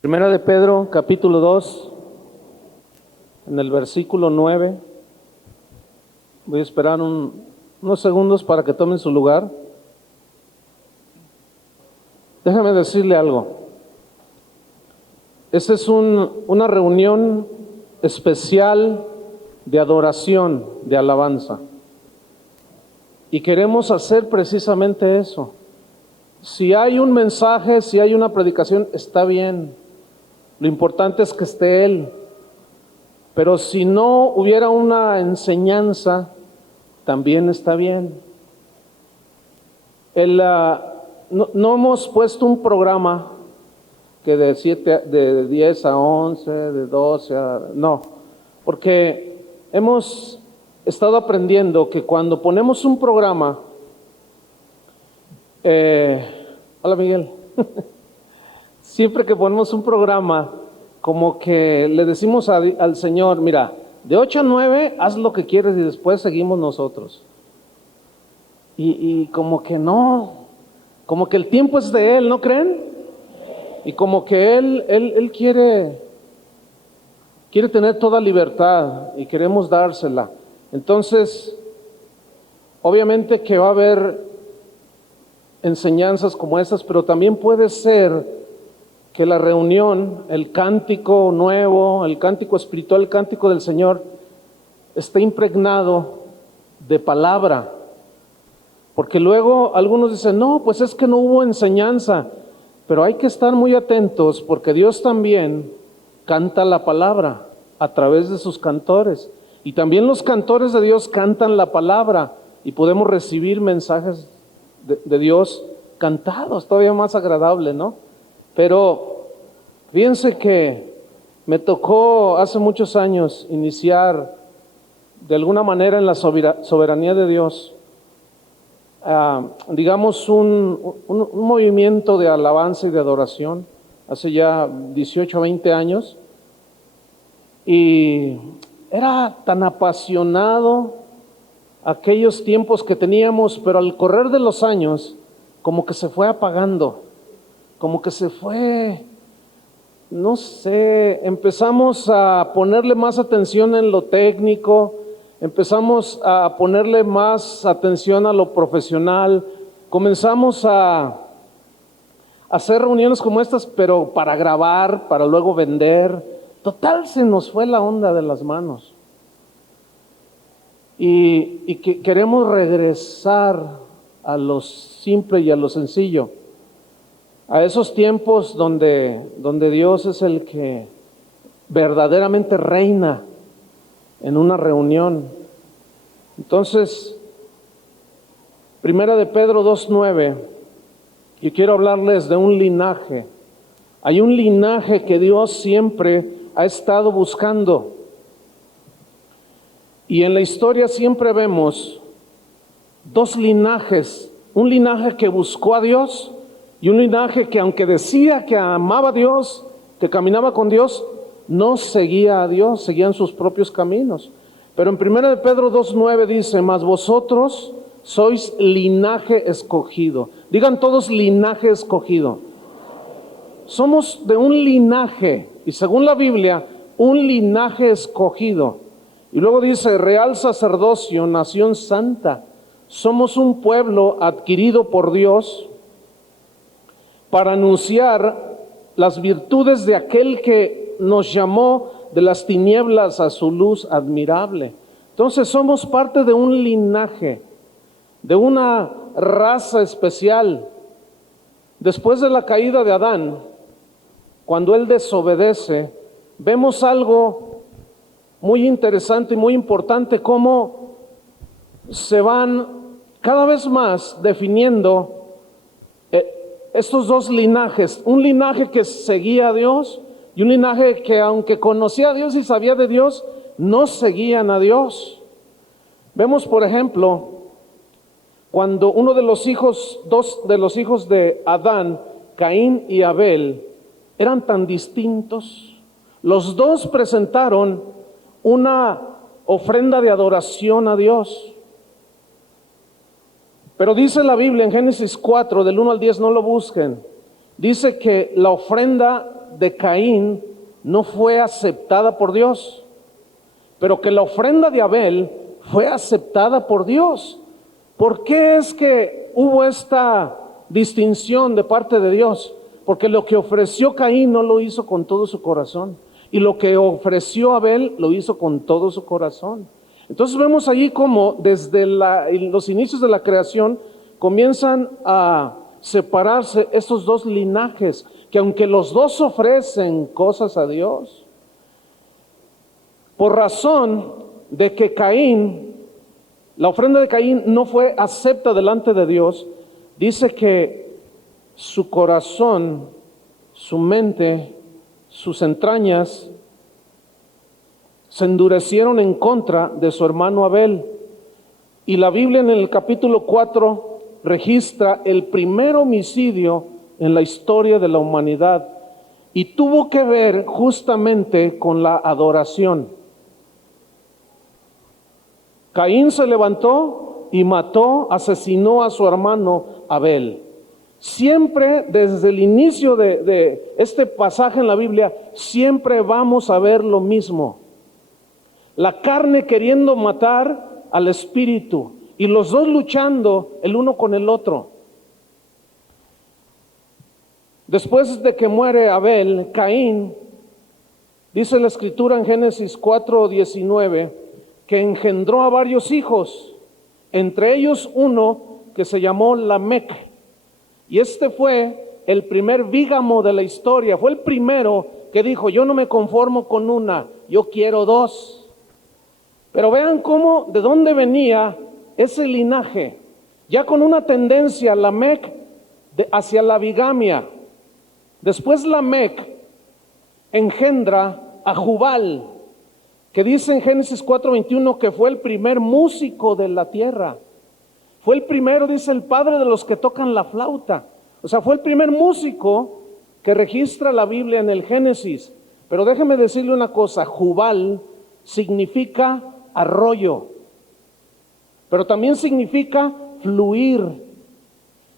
Primera de Pedro, capítulo 2, en el versículo 9. Voy a esperar unos segundos para que tomen su lugar. Déjame decirle algo. Esta es una reunión especial de adoración, de alabanza. Y queremos hacer precisamente eso. Si hay un mensaje, si hay una predicación, está bien. Lo importante es que esté Él. Pero si no hubiera una enseñanza, también está bien. No hemos puesto un programa que de 10 a 11, de 12 a... No, porque hemos estado aprendiendo que cuando ponemos un programa... hola Miguel. Siempre que ponemos un programa, como que le decimos al Señor, mira, de 8 a 9 haz lo que quieres y después seguimos nosotros. Y como que no, como que el tiempo es de Él, ¿no creen? Y como que Él quiere tener toda libertad y queremos dársela. Entonces, obviamente que va a haber enseñanzas como esas, pero también puede ser que la reunión, el cántico nuevo, el cántico espiritual, el cántico del Señor, esté impregnado de palabra. Porque luego algunos dicen, no, pues es que no hubo enseñanza. Pero hay que estar muy atentos porque Dios también canta la palabra a través de sus cantores. Y también los cantores de Dios cantan la palabra y podemos recibir mensajes de Dios cantados, todavía más agradable, ¿no? Pero fíjense que me tocó hace muchos años iniciar de alguna manera en la soberanía de Dios, digamos un movimiento de alabanza y de adoración, hace ya 18 o 20 años, y era tan apasionado aquellos tiempos que teníamos, pero al correr de los años, como que se fue apagando. Como que se fue, no sé, empezamos a ponerle más atención en lo técnico, empezamos a ponerle más atención a lo profesional, comenzamos a hacer reuniones como estas, pero para grabar, para luego vender. Total, se nos fue la onda de las manos. Y que queremos regresar a lo simple y a lo sencillo. A esos tiempos donde Dios es el que verdaderamente reina en una reunión. Entonces, Primera de Pedro 2:9, yo quiero hablarles de un linaje. Hay un linaje que Dios siempre ha estado buscando. Y en la historia siempre vemos dos linajes. Un linaje que buscó a Dios y un linaje que, aunque decía que amaba a Dios, que caminaba con Dios, no seguía a Dios, seguían sus propios caminos. Pero en 1 de Pedro 2:9 dice, mas vosotros sois linaje escogido. Digan todos, linaje escogido. Somos de un linaje, y según la Biblia, un linaje escogido. Y luego dice, real sacerdocio, nación santa. Somos un pueblo adquirido por Dios para anunciar las virtudes de aquel que nos llamó de las tinieblas a su luz admirable. Entonces somos parte de un linaje, de una raza especial. Después de la caída de Adán, cuando él desobedece, vemos algo muy interesante y muy importante, cómo se van cada vez más definiendo estos dos linajes, un linaje que seguía a Dios y un linaje que, aunque conocía a Dios y sabía de Dios, no seguían a Dios. Vemos, por ejemplo, cuando dos de los hijos de Adán, Caín y Abel, eran tan distintos. Los dos presentaron una ofrenda de adoración a Dios. Pero dice la Biblia en Génesis 4, del 1 al 10, no lo busquen, dice que la ofrenda de Caín no fue aceptada por Dios, pero que la ofrenda de Abel fue aceptada por Dios. ¿Por qué es que hubo esta distinción de parte de Dios? Porque lo que ofreció Caín no lo hizo con todo su corazón, y lo que ofreció Abel lo hizo con todo su corazón. Entonces vemos allí como desde los inicios de la creación comienzan a separarse estos dos linajes, que aunque los dos ofrecen cosas a Dios, por razón de que Caín, la ofrenda de Caín no fue acepta delante de Dios, dice que su corazón, su mente, sus entrañas se endurecieron en contra de su hermano Abel. Y la Biblia en el capítulo 4 registra el primer homicidio en la historia de la humanidad, y tuvo que ver justamente con la adoración. Caín se levantó y mató, asesinó a su hermano Abel. Siempre desde el inicio de este pasaje en la Biblia, siempre vamos a ver lo mismo. La carne queriendo matar al espíritu, y los dos luchando el uno con el otro. Después de que muere Abel, Caín, dice la escritura en Génesis 4:19, que engendró a varios hijos, entre ellos uno que se llamó Lamec. Y este fue el primer bígamo de la historia, fue el primero que dijo: yo no me conformo con una, yo quiero dos. Pero vean cómo, de dónde venía ese linaje, ya con una tendencia Lamec hacia la bigamia. Después Lamec engendra a Jubal, que dice en Génesis 4:21 que fue el primer músico de la tierra. Fue el primero, dice, el padre de los que tocan la flauta. O sea, fue el primer músico que registra la Biblia en el Génesis. Pero déjeme decirle una cosa: Jubal significa arroyo, pero también significa fluir.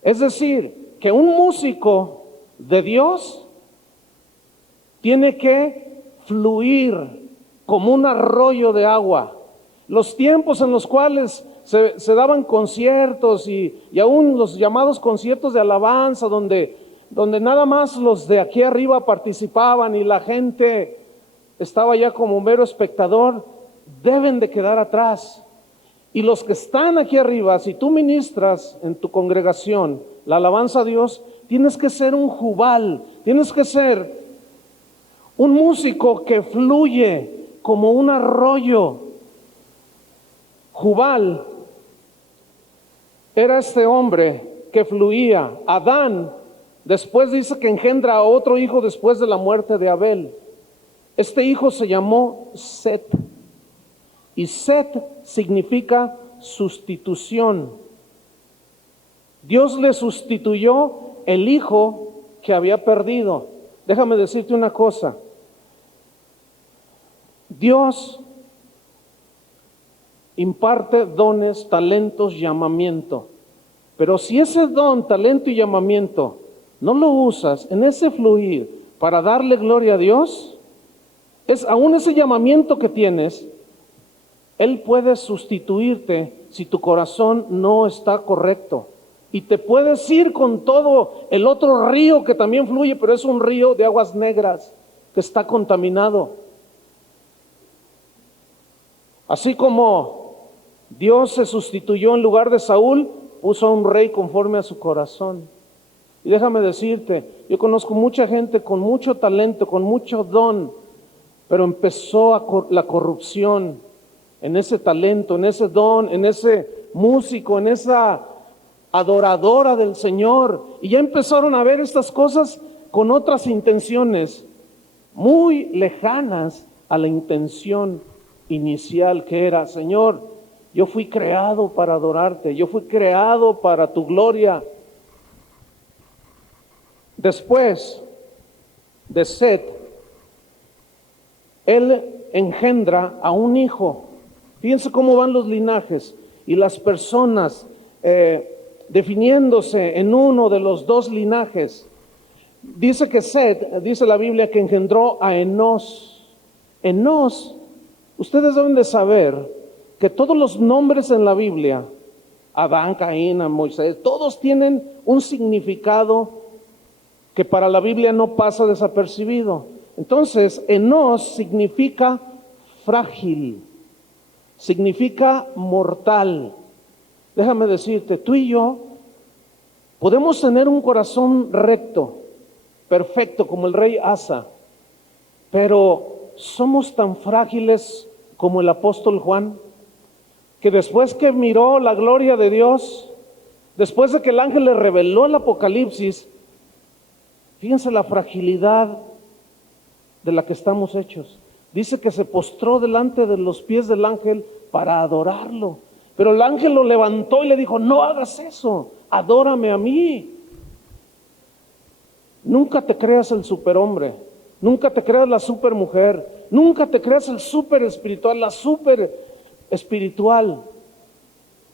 Es decir, que un músico de Dios tiene que fluir como un arroyo de agua. Los tiempos en los cuales se daban conciertos y aún los llamados conciertos de alabanza, donde nada más los de aquí arriba participaban y la gente estaba ya como mero espectador, deben de quedar atrás. Y los que están aquí arriba, si tú ministras en tu congregación la alabanza a Dios, tienes que ser un Jubal, tienes que ser un músico que fluye como un arroyo. Jubal era este hombre que fluía. Adán después dice que engendra a otro hijo después de la muerte de Abel. Este hijo se llamó Set, y Set significa sustitución. Dios le sustituyó el hijo que había perdido. Déjame decirte una cosa: Dios imparte dones, talentos, llamamiento. Pero si ese don, talento y llamamiento no lo usas en ese fluir para darle gloria a Dios, es aún ese llamamiento que tienes, Él puede sustituirte si tu corazón no está correcto. Y te puedes ir con todo el otro río que también fluye, pero es un río de aguas negras que está contaminado. Así como Dios se sustituyó en lugar de Saúl, puso a un rey conforme a su corazón. Y déjame decirte, yo conozco mucha gente con mucho talento, con mucho don, pero empezó la corrupción en ese talento, en ese don, en ese músico, en esa adoradora del Señor. Y ya empezaron a ver estas cosas con otras intenciones muy lejanas a la intención inicial, que era: Señor, yo fui creado para adorarte, yo fui creado para tu gloria. Después de Set, él engendra a un hijo. Fíjense cómo van los linajes y las personas definiéndose en uno de los dos linajes. Dice que Set, dice la Biblia, que engendró a Enós. Enós, ustedes deben de saber que todos los nombres en la Biblia, Adán, Caín, Moisés, todos tienen un significado que para la Biblia no pasa desapercibido. Entonces, Enós significa frágil, significa mortal. Déjame decirte, tú y yo podemos tener un corazón recto, perfecto, como el rey Asa, pero somos tan frágiles como el apóstol Juan, que después que miró la gloria de Dios, después de que el ángel le reveló el Apocalipsis, fíjense la fragilidad de la que estamos hechos. Dice que se postró delante de los pies del ángel para adorarlo. Pero el ángel lo levantó y le dijo, no hagas eso, adórame a mí. Nunca te creas el superhombre, nunca te creas la supermujer, nunca te creas el super espiritual, la super espiritual.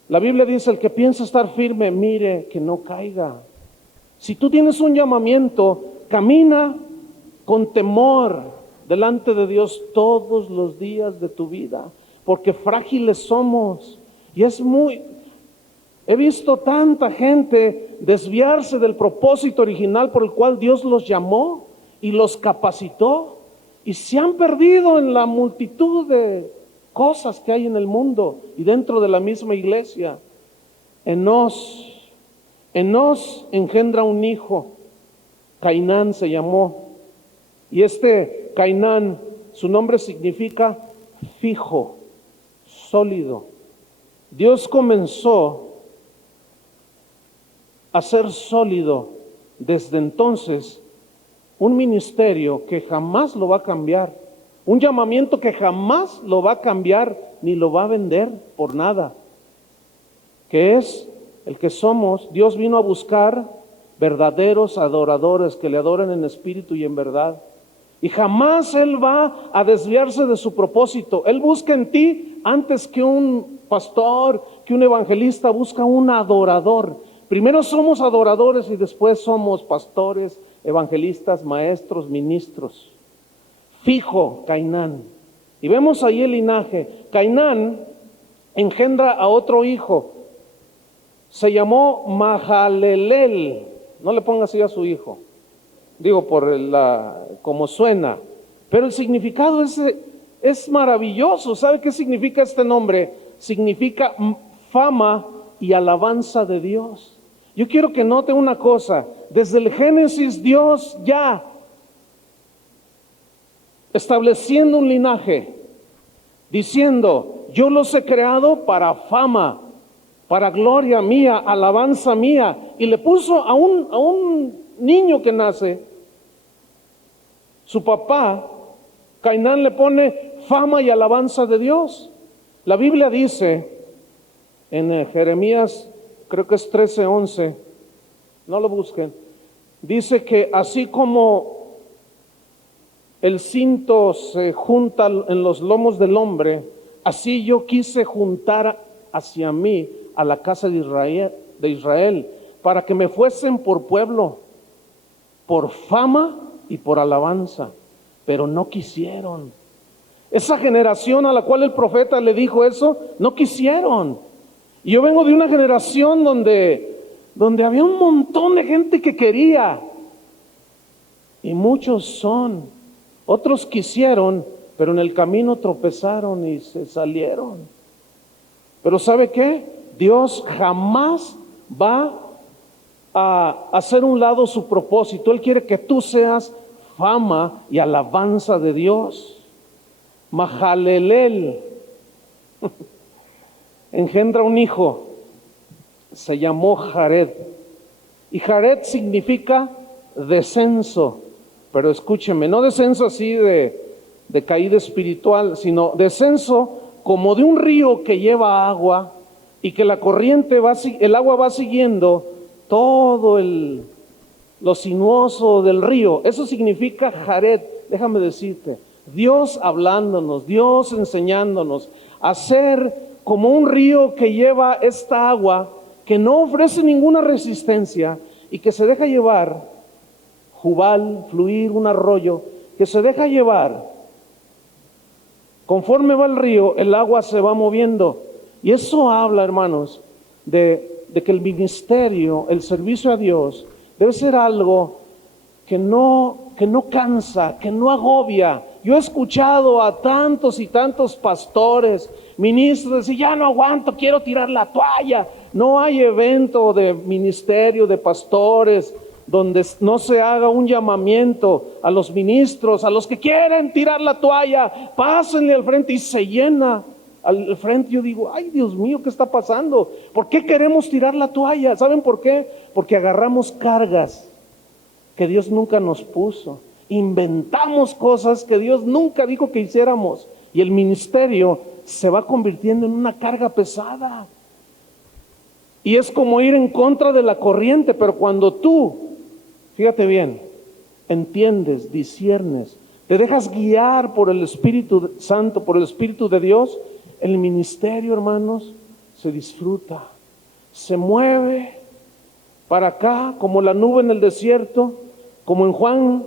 La Biblia dice, el que piensa estar firme, mire que no caiga. Si tú tienes un llamamiento, camina con temor delante de Dios todos los días de tu vida, porque frágiles somos. Y he visto tanta gente desviarse del propósito original por el cual Dios los llamó y los capacitó, y se han perdido en la multitud de cosas que hay en el mundo y dentro de la misma iglesia. Enós engendra un hijo, Cainán se llamó, y este Cainán, su nombre significa fijo, sólido. Dios comenzó a ser sólido desde entonces un ministerio que jamás lo va a cambiar, un llamamiento que jamás lo va a cambiar ni lo va a vender por nada, que es el que somos. Dios vino a buscar verdaderos adoradores que le adoren en espíritu y en verdad. Y jamás Él va a desviarse de su propósito. Él busca en ti antes que un pastor, que un evangelista, busca un adorador. Primero somos adoradores y después somos pastores, evangelistas, maestros, ministros. Fijo, Cainán. Y vemos ahí el linaje. Cainán engendra a otro hijo. Se llamó Mahalaleel. No le ponga así a su hijo. Digo como suena. Pero el significado es maravilloso. ¿Sabe qué significa este nombre? Significa fama y alabanza de Dios. Yo quiero que note una cosa. Desde el Génesis, Dios ya estableciendo un linaje, diciendo, yo los he creado para fama, para gloria mía, alabanza mía. Y le puso a un niño que nace, su papá, Cainán, le pone fama y alabanza de Dios. La Biblia dice en Jeremías, creo que es 13:11, no lo busquen, dice que así como el cinto se junta en los lomos del hombre, así yo quise juntar hacia mí a la casa de Israel, para que me fuesen por pueblo, por fama y por alabanza, pero no quisieron. Esa generación a la cual el profeta le dijo eso, no quisieron. Y yo vengo de una generación donde había un montón de gente que quería, y muchos son. Otros quisieron, pero en el camino tropezaron y se salieron. Pero ¿sabe qué? Dios jamás va a hacer un lado su propósito. Él quiere que tú seas fama y alabanza de Dios. Mahalaleel engendra un hijo, se llamó Jared. Y Jared significa descenso. Pero escúcheme, no descenso así de caída espiritual, sino descenso como de un río que lleva agua y que la corriente el agua va siguiendo todo lo sinuoso del río. Eso significa Jared. Déjame decirte, Dios hablándonos, Dios enseñándonos a ser como un río que lleva esta agua, que no ofrece ninguna resistencia y que se deja llevar Jubal, fluir, un arroyo que se deja llevar. Conforme va el río, el agua se va moviendo. Y eso habla, hermanos, de que el ministerio, el servicio a Dios, debe ser algo que no cansa, que no agobia. Yo he escuchado a tantos y tantos pastores, ministros, decir, ya no aguanto, quiero tirar la toalla. No hay evento de ministerio, de pastores, donde no se haga un llamamiento a los ministros, a los que quieren tirar la toalla, pásenle al frente, y se llena al frente. Yo digo, ay Dios mío, ¿qué está pasando? ¿Por qué queremos tirar la toalla? ¿Saben por qué? Porque agarramos cargas que Dios nunca nos puso, inventamos cosas que Dios nunca dijo que hiciéramos, y el ministerio se va convirtiendo en una carga pesada. Y es como ir en contra de la corriente. Pero cuando tú, fíjate bien, entiendes, disciernes, te dejas guiar por el Espíritu Santo, por el Espíritu de Dios, el ministerio, hermanos, se disfruta, se mueve para acá como la nube en el desierto, como en Juan,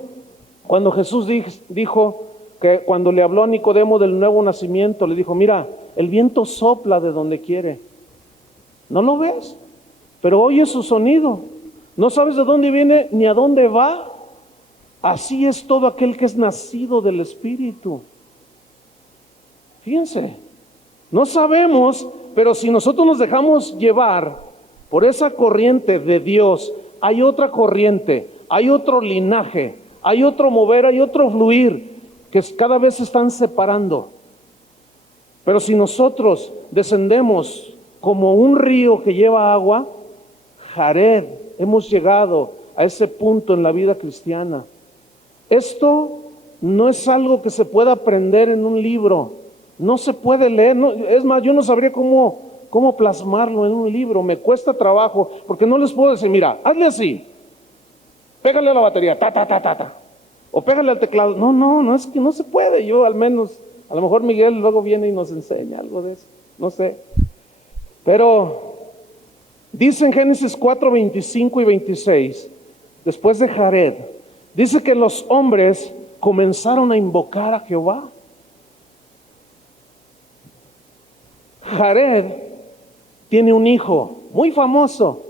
cuando Jesús dijo que cuando le habló a Nicodemo del nuevo nacimiento, le dijo, mira, el viento sopla de donde quiere. ¿No lo ves? Pero oyes su sonido. No sabes de dónde viene ni a dónde va. Así es todo aquel que es nacido del Espíritu. Fíjense, no sabemos, pero si nosotros nos dejamos llevar por esa corriente de Dios, hay otra corriente, hay otro linaje, hay otro mover, hay otro fluir, que cada vez se están separando. Pero si nosotros descendemos como un río que lleva agua, Jared, hemos llegado a ese punto en la vida cristiana. Esto no es algo que se pueda aprender en un libro, no se puede leer, no, es más, yo no sabría cómo plasmarlo en un libro, me cuesta trabajo, porque no les puedo decir, mira, hazle así, pégale a la batería, o pégale al teclado. No, es que no se puede. Yo al menos, a lo mejor Miguel luego viene y nos enseña algo de eso, no sé. Pero dice en Génesis 4, 25 y 26, después de Jared, dice que los hombres comenzaron a invocar a Jehová. Jared tiene un hijo muy famoso,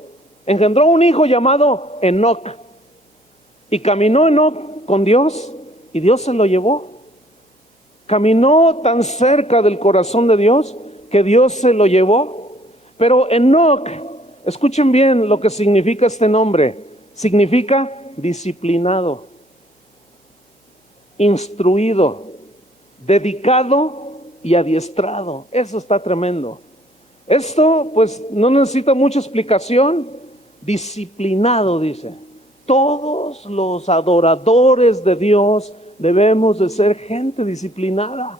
engendró un hijo llamado Enoc, y caminó Enoc con Dios, y Dios se lo llevó. Caminó tan cerca del corazón de Dios que Dios se lo llevó. Pero Enoc, escuchen bien lo que significa este nombre, significa disciplinado, instruido, dedicado y adiestrado. Eso está tremendo. Esto pues no necesita mucha explicación. Disciplinado, dice. Todos los adoradores de Dios debemos de ser gente disciplinada.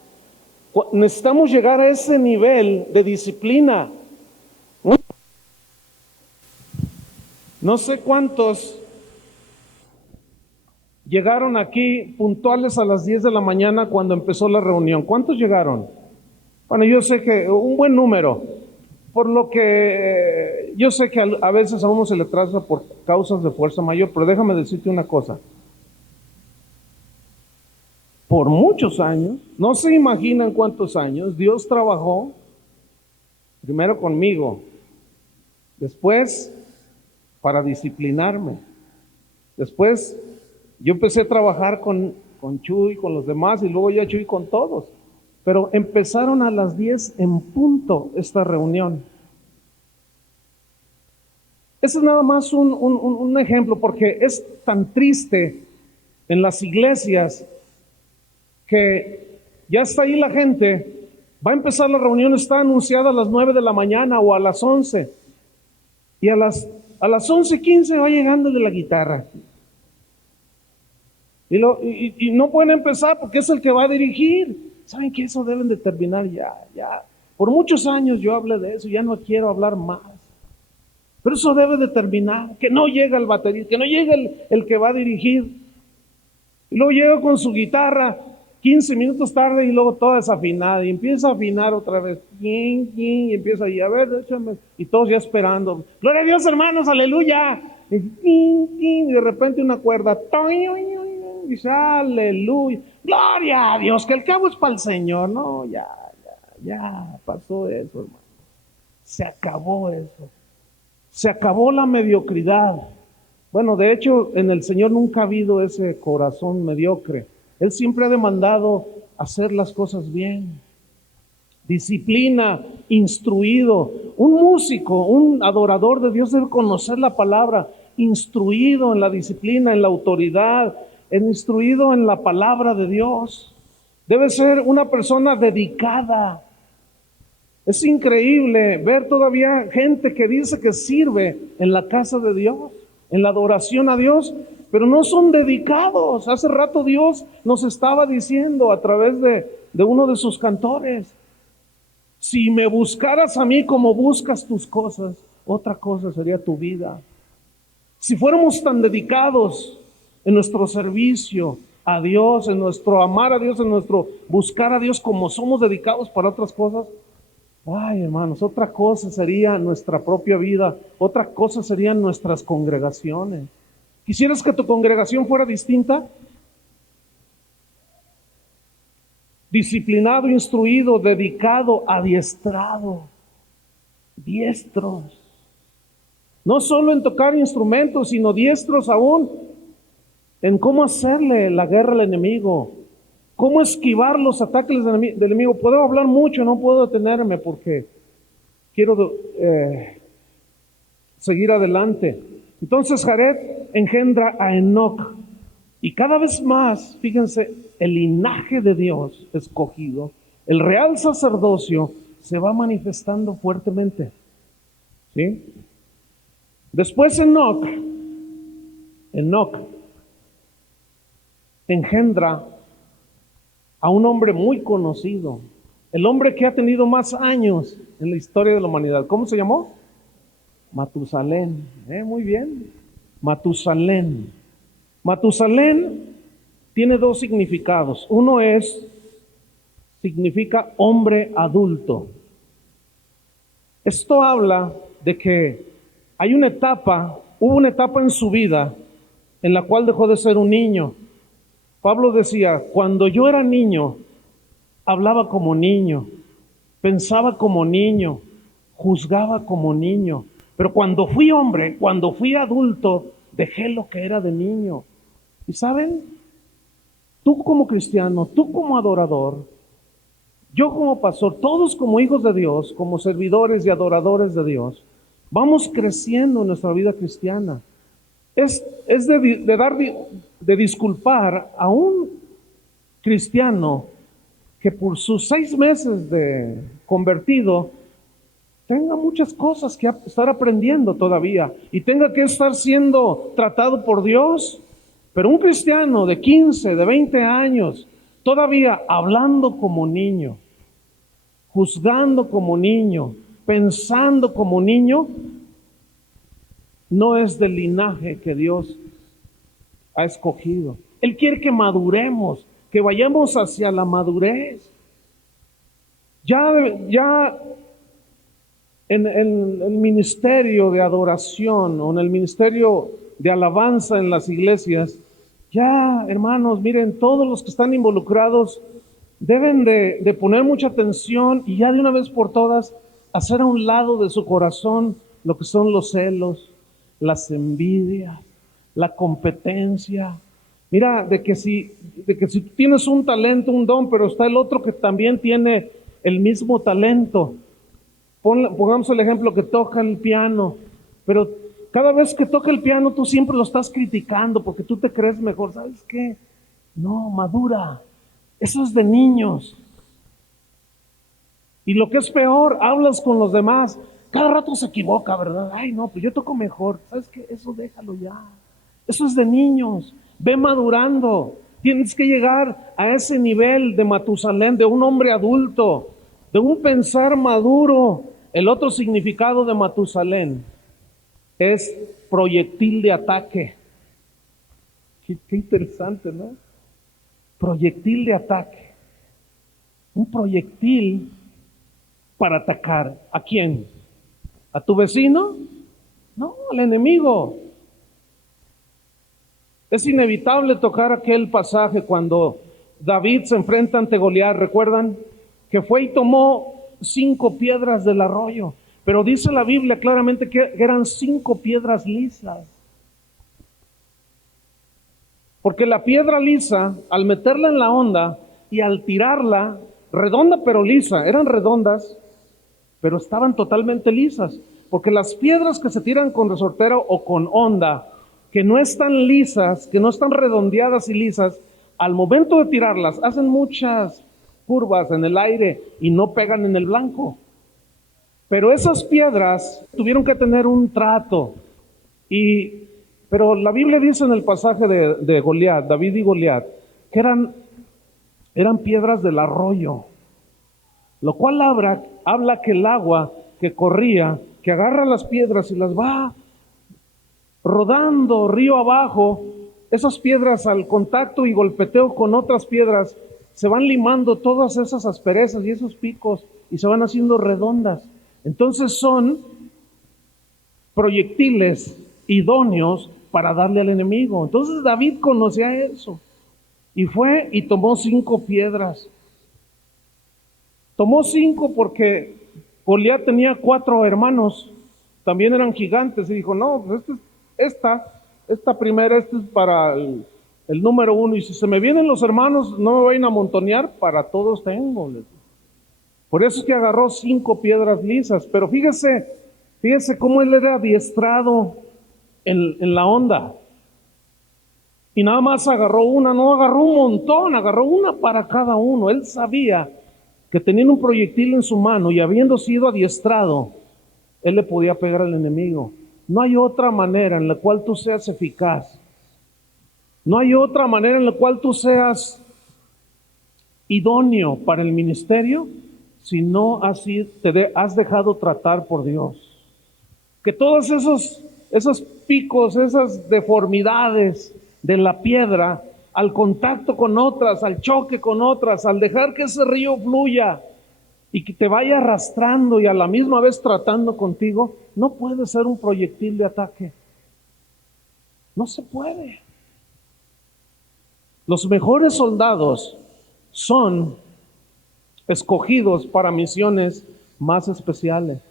Necesitamos llegar a ese nivel de disciplina. No sé cuántos llegaron aquí puntuales a las 10 de la mañana cuando empezó la reunión. ¿Cuántos llegaron? Bueno, yo sé que un buen número, por lo que yo sé que a veces a uno se le atrasa por causas de fuerza mayor, pero déjame decirte una cosa. Por muchos años, no se imaginan cuántos años, Dios trabajó primero conmigo, después para disciplinarme. Después yo empecé a trabajar con Chuy, con los demás, y luego ya Chuy con todos. Pero empezaron a las 10 en punto esta reunión. Ese es nada más un ejemplo, porque es tan triste en las iglesias que ya está ahí la gente, va a empezar la reunión, está anunciada a las 9 de la mañana o a las 11, y a las 11:15 va llegando de la guitarra. Y no pueden empezar porque es el que va a dirigir. ¿Saben que eso deben de terminar ya? Por muchos años yo hablé de eso, ya no quiero hablar más. Pero eso debe de terminar, que no llega el baterista, que no llega el que va a dirigir. Y luego llega con su guitarra 15 minutos tarde y luego toda desafinada y empieza a afinar otra vez. Y empieza ahí, a ver, échame. Y todos ya esperando. Gloria a Dios, hermanos, aleluya. Y de repente una cuerda. Y dice, aleluya. Gloria a Dios, que el cabo es para el Señor. No, ya pasó eso, hermano. Se acabó eso. Se acabó la mediocridad. Bueno, de hecho, en el Señor nunca ha habido ese corazón mediocre. Él siempre ha demandado hacer las cosas bien. Disciplina, instruido. Un músico, un adorador de Dios debe conocer la palabra, instruido en la disciplina, en la autoridad, instruido en la palabra de Dios. Debe ser una persona dedicada. Es increíble ver todavía gente que dice que sirve en la casa de Dios, en la adoración a Dios, pero no son dedicados. Hace rato Dios nos estaba diciendo a través de uno de sus cantores, si me buscaras a mí como buscas tus cosas, otra cosa sería tu vida. Si fuéramos tan dedicados en nuestro servicio a Dios, en nuestro amar a Dios, en nuestro buscar a Dios como somos dedicados para otras cosas, ay, hermanos, otra cosa sería nuestra propia vida, otra cosa serían nuestras congregaciones. ¿Quisieras que tu congregación fuera distinta? Disciplinado, instruido, dedicado, adiestrado, diestros. No solo en tocar instrumentos, sino diestros aún en cómo hacerle la guerra al enemigo, cómo esquivar los ataques del enemigo. Puedo hablar mucho, no puedo detenerme porque quiero seguir adelante. Entonces Jared engendra a Enoc. Y cada vez más, fíjense, el linaje de Dios escogido, el real sacerdocio, se va manifestando fuertemente. ¿Sí? Después Enoc engendra a un hombre muy conocido, el hombre que ha tenido más años en la historia de la humanidad. ¿Cómo se llamó? Matusalén. Muy bien. Matusalén. Matusalén tiene dos significados. Uno significa hombre adulto. Esto habla de que hubo una etapa en su vida en la cual dejó de ser un niño. Pablo decía, cuando yo era niño, hablaba como niño, pensaba como niño, juzgaba como niño. Pero cuando fui hombre, cuando fui adulto, dejé lo que era de niño. ¿Y saben? Tú como cristiano, tú como adorador, yo como pastor, todos como hijos de Dios, como servidores y adoradores de Dios, vamos creciendo en nuestra vida cristiana. Es de disculpar a un cristiano que por sus 6 meses de convertido tenga muchas cosas que estar aprendiendo todavía y tenga que estar siendo tratado por Dios. Pero un cristiano de 15, de 20 años, todavía hablando como niño, juzgando como niño, pensando como niño, no es del linaje que Dios ha escogido. Él quiere que maduremos, que vayamos hacia la madurez. Ya en el ministerio de adoración o en el ministerio de alabanza en las iglesias, ya, hermanos, miren, todos los que están involucrados deben de poner mucha atención y ya de una vez por todas hacer a un lado de su corazón lo que son los celos, las envidias, la competencia. Mira, de que si tú tienes un talento, un don, pero está el otro que también tiene el mismo talento. Pongamos el ejemplo que toca el piano, pero cada vez que toca el piano tú siempre lo estás criticando porque tú te crees mejor. ¿Sabes qué? No, madura. Eso es de niños. Y lo que es peor, hablas con los demás. Cada rato se equivoca, ¿verdad? Ay, no, pues yo toco mejor. ¿Sabes qué? Eso déjalo ya. Eso es de niños. Ve madurando. Tienes que llegar a ese nivel de Matusalén, de un hombre adulto, de un pensar maduro. El otro significado de Matusalén es proyectil de ataque. Qué interesante, ¿no? proyectil de ataque. Un proyectil para atacar. ¿A quién? ¿A tu vecino? No, al enemigo. Es inevitable tocar aquel pasaje cuando David se enfrenta ante Goliat. ¿Recuerdan? Que fue y tomó 5 piedras del arroyo. Pero dice la Biblia claramente que eran 5 piedras lisas. Porque la piedra lisa, al meterla en la onda y al tirarla, redonda pero lisa, eran redondas, pero estaban totalmente lisas. Porque las piedras que se tiran con resortero o con onda, que no están lisas, que no están redondeadas y lisas, al momento de tirarlas, hacen muchas curvas en el aire y no pegan en el blanco. Pero esas piedras tuvieron que tener un trato. Pero la Biblia dice en el pasaje de Goliat, David y Goliat, que eran piedras del arroyo. Lo cual habla que el agua que corría, que agarra las piedras y las va rodando río abajo, esas piedras al contacto y golpeteo con otras piedras, se van limando todas esas asperezas y esos picos y se van haciendo redondas. Entonces son proyectiles idóneos para darle al enemigo. Entonces David conocía eso y fue y tomó 5 piedras. Tomó 5 porque Goliat tenía 4 hermanos, también eran gigantes, y dijo, no, pues esta primera, es para el número 1, y si se me vienen los hermanos, no me vayan a amontonear, para todos tengo. Por eso es que agarró 5 piedras lisas, pero fíjese cómo él era adiestrado en la onda. Y nada más agarró una, no agarró un montón, agarró una para cada uno. Él sabía que teniendo un proyectil en su mano y habiendo sido adiestrado, él le podía pegar al enemigo. No hay otra manera en la cual tú seas eficaz. No hay otra manera en la cual tú seas idóneo para el ministerio si no así te has dejado tratar por Dios. Que todos esos picos, esas deformidades de la piedra, al contacto con otras, al choque con otras, al dejar que ese río fluya y que te vaya arrastrando y a la misma vez tratando contigo, no puede ser un proyectil de ataque. No se puede. Los mejores soldados son escogidos para misiones más especiales.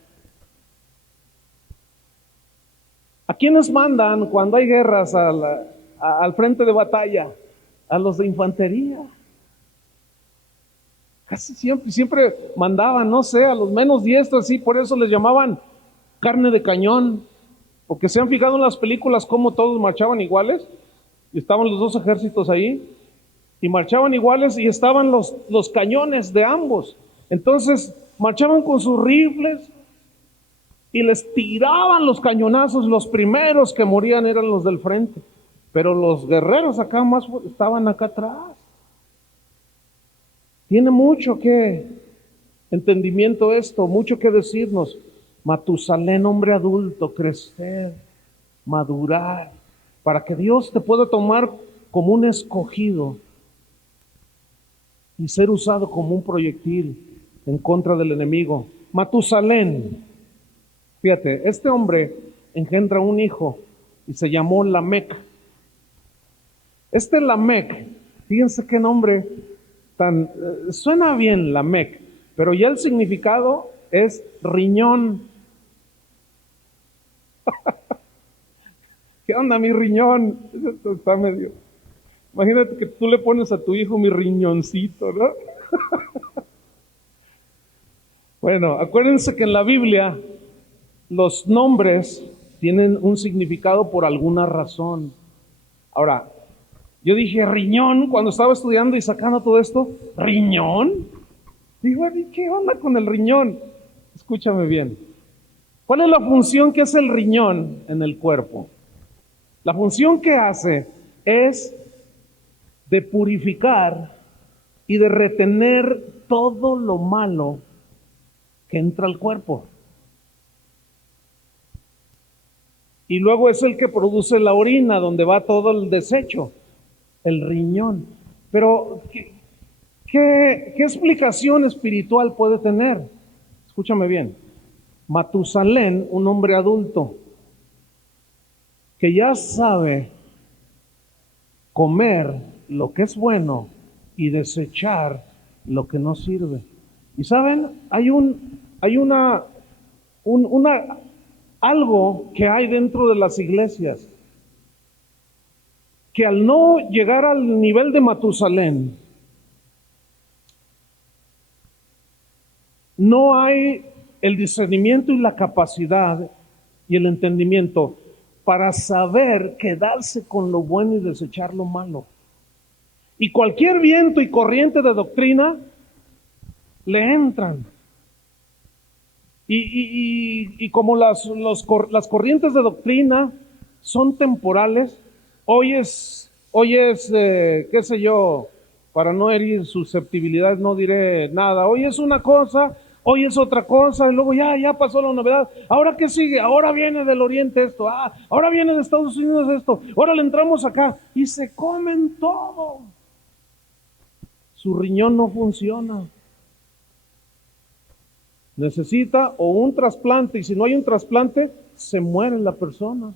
¿A quiénes mandan cuando hay guerras al frente de batalla? A los de infantería. Casi siempre mandaban, no sé, a los menos diestros, así, por eso les llamaban carne de cañón, porque se han fijado en las películas cómo todos marchaban iguales, y estaban los 2 ejércitos ahí, y marchaban iguales, y estaban los cañones de ambos. Entonces marchaban con sus rifles y les tiraban los cañonazos. Los primeros que morían eran los del frente, pero los guerreros acá más estaban acá atrás. Tiene mucho que entendimiento esto, mucho que decirnos. Matusalén, hombre adulto, crecer, madurar, para que Dios te pueda tomar como un escogido y ser usado como un proyectil en contra del enemigo. Matusalén, fíjate, este hombre engendra un hijo y se llamó Lamec. Este Lamec, fíjense qué nombre tan, suena bien Lamec, pero ya el significado es riñón. ¿Qué onda mi riñón? Esto está medio... Imagínate que tú le pones a tu hijo mi riñoncito, ¿no? Bueno, acuérdense que en la Biblia los nombres tienen un significado por alguna razón. Ahora, yo dije riñón cuando estaba estudiando y sacando todo esto. ¿Riñón? Digo, ¿qué onda con el riñón? Escúchame bien. ¿Cuál es la función que hace el riñón en el cuerpo? La función que hace es de purificar y de retener todo lo malo que entra al cuerpo. Y luego es el que produce la orina, donde va todo el desecho, el riñón. Pero, ¿qué explicación espiritual puede tener? Escúchame bien. Matusalén, un hombre adulto, que ya sabe comer lo que es bueno y desechar lo que no sirve. Y saben, hay algo que hay dentro de las iglesias, que al no llegar al nivel de Matusalén, no hay el discernimiento y la capacidad y el entendimiento para saber quedarse con lo bueno y desechar lo malo. Y cualquier viento y corriente de doctrina le entran. Y como las corrientes de doctrina son temporales, qué sé yo, para no herir susceptibilidades no diré nada, hoy es una cosa, hoy es otra cosa, y luego ya pasó la novedad, ahora qué sigue, ahora viene del oriente esto, ahora viene de Estados Unidos esto, ahora le entramos acá, y se comen todo. Su riñón no funciona. Necesita o un trasplante, y si no hay un trasplante, se muere la persona.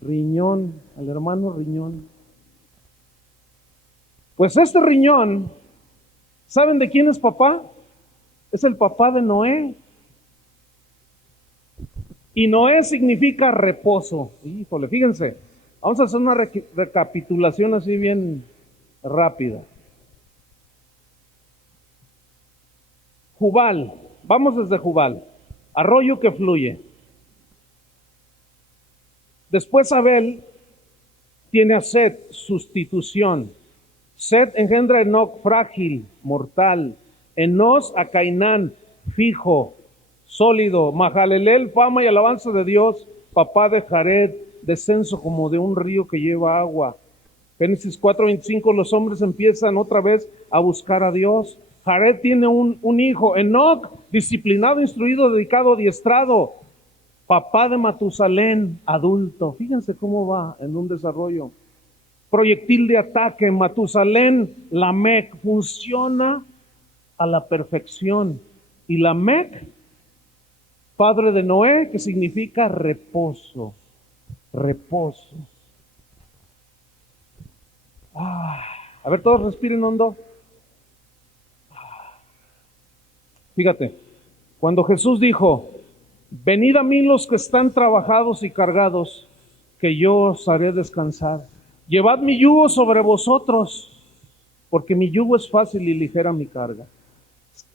Riñón, al hermano riñón. Pues este riñón, ¿saben de quién es papá? Es el papá de Noé. Y Noé significa reposo. Híjole, fíjense, vamos a hacer una recapitulación así bien rápida. Jubal, vamos desde Jubal, arroyo que fluye. Después Abel tiene a Set, sustitución. Set engendra a Enoc, frágil, mortal. Enos a Cainán, fijo, sólido. Mahalaleel, fama y alabanza de Dios. Papá de Jared, descenso como de un río que lleva agua. Génesis 4:25, los hombres empiezan otra vez a buscar a Dios. Jared tiene un hijo, Enoc, disciplinado, instruido, dedicado, adiestrado. Papá de Matusalén, adulto. Fíjense cómo va en un desarrollo. Proyectil de ataque, Matusalén, Lamec, funciona a la perfección. Y Lamec, padre de Noé, que significa reposo. Reposo. A ver, todos respiren hondo. Fíjate, cuando Jesús dijo, venid a mí los que están trabajados y cargados, que yo os haré descansar. Llevad mi yugo sobre vosotros, porque mi yugo es fácil y ligera mi carga.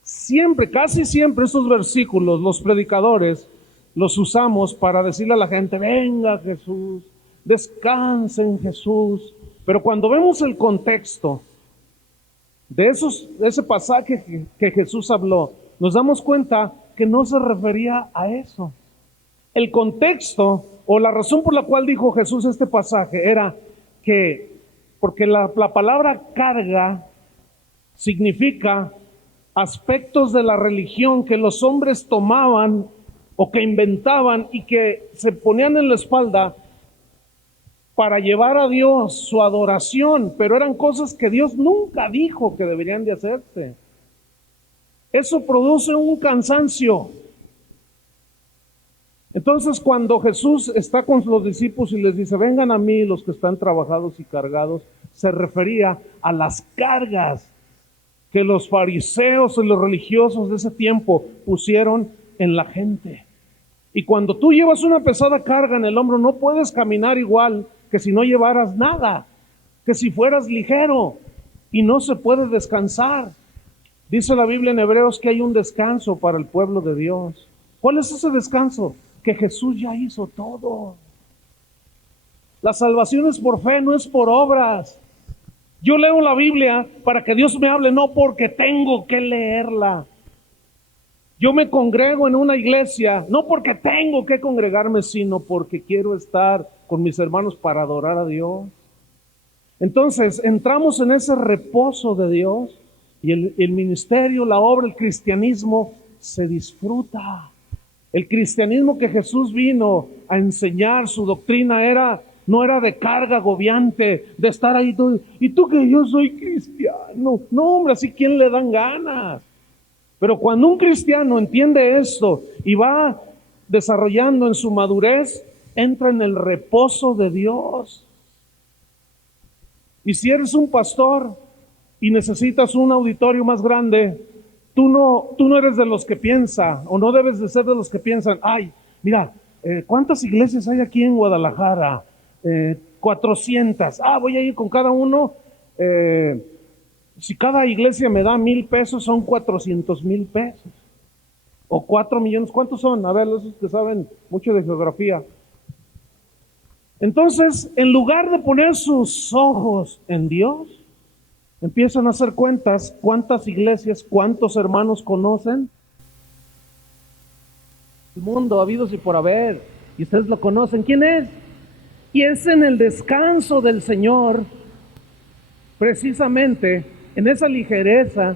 Siempre, casi siempre estos versículos, los predicadores los usamos para decirle a la gente, venga Jesús, descanse en Jesús. Pero cuando vemos el contexto de ese pasaje que Jesús habló, nos damos cuenta que no se refería a eso. El contexto o la razón por la cual dijo Jesús este pasaje era que, porque la palabra carga significa aspectos de la religión que los hombres tomaban o que inventaban y que se ponían en la espalda para llevar a Dios su adoración, pero eran cosas que Dios nunca dijo que deberían de hacerse. Eso produce un cansancio. Entonces, cuando Jesús está con los discípulos y les dice, vengan a mí los que están trabajados y cargados, se refería a las cargas que los fariseos y los religiosos de ese tiempo pusieron en la gente. Y cuando tú llevas una pesada carga en el hombro, no puedes caminar igual que si no llevaras nada, que si fueras ligero, y no se puede descansar. Dice la Biblia en Hebreos que hay un descanso para el pueblo de Dios. ¿Cuál es ese descanso? Que Jesús ya hizo todo. La salvación es por fe, no es por obras. Yo leo la Biblia para que Dios me hable, no porque tengo que leerla. Yo me congrego en una iglesia, no porque tengo que congregarme, sino porque quiero estar con mis hermanos para adorar a Dios. Entonces, entramos en ese reposo de Dios y el ministerio, la obra, el cristianismo se disfruta. El cristianismo que Jesús vino a enseñar, su doctrina era no era de carga agobiante, de estar ahí todo. ¿Y tú que yo soy cristiano? No, hombre, así quién le dan ganas. Pero cuando un cristiano entiende esto y va desarrollando en su madurez, entra en el reposo de Dios. Y si eres un pastor y necesitas un auditorio más grande, tú no eres de los que piensa, o no debes de ser de los que piensan, ay, mira, ¿cuántas iglesias hay aquí en Guadalajara? 400. Voy a ir con cada uno. Si cada iglesia me da 1,000 pesos, son 400,000 pesos. O 4 millones. ¿Cuántos son? A ver, los que saben mucho de geografía. Entonces, en lugar de poner sus ojos en Dios, empiezan a hacer cuentas, cuántas iglesias, cuántos hermanos conocen. El mundo, habidos y por haber, y ustedes lo conocen. ¿Quién es? Y es en el descanso del Señor, precisamente en esa ligereza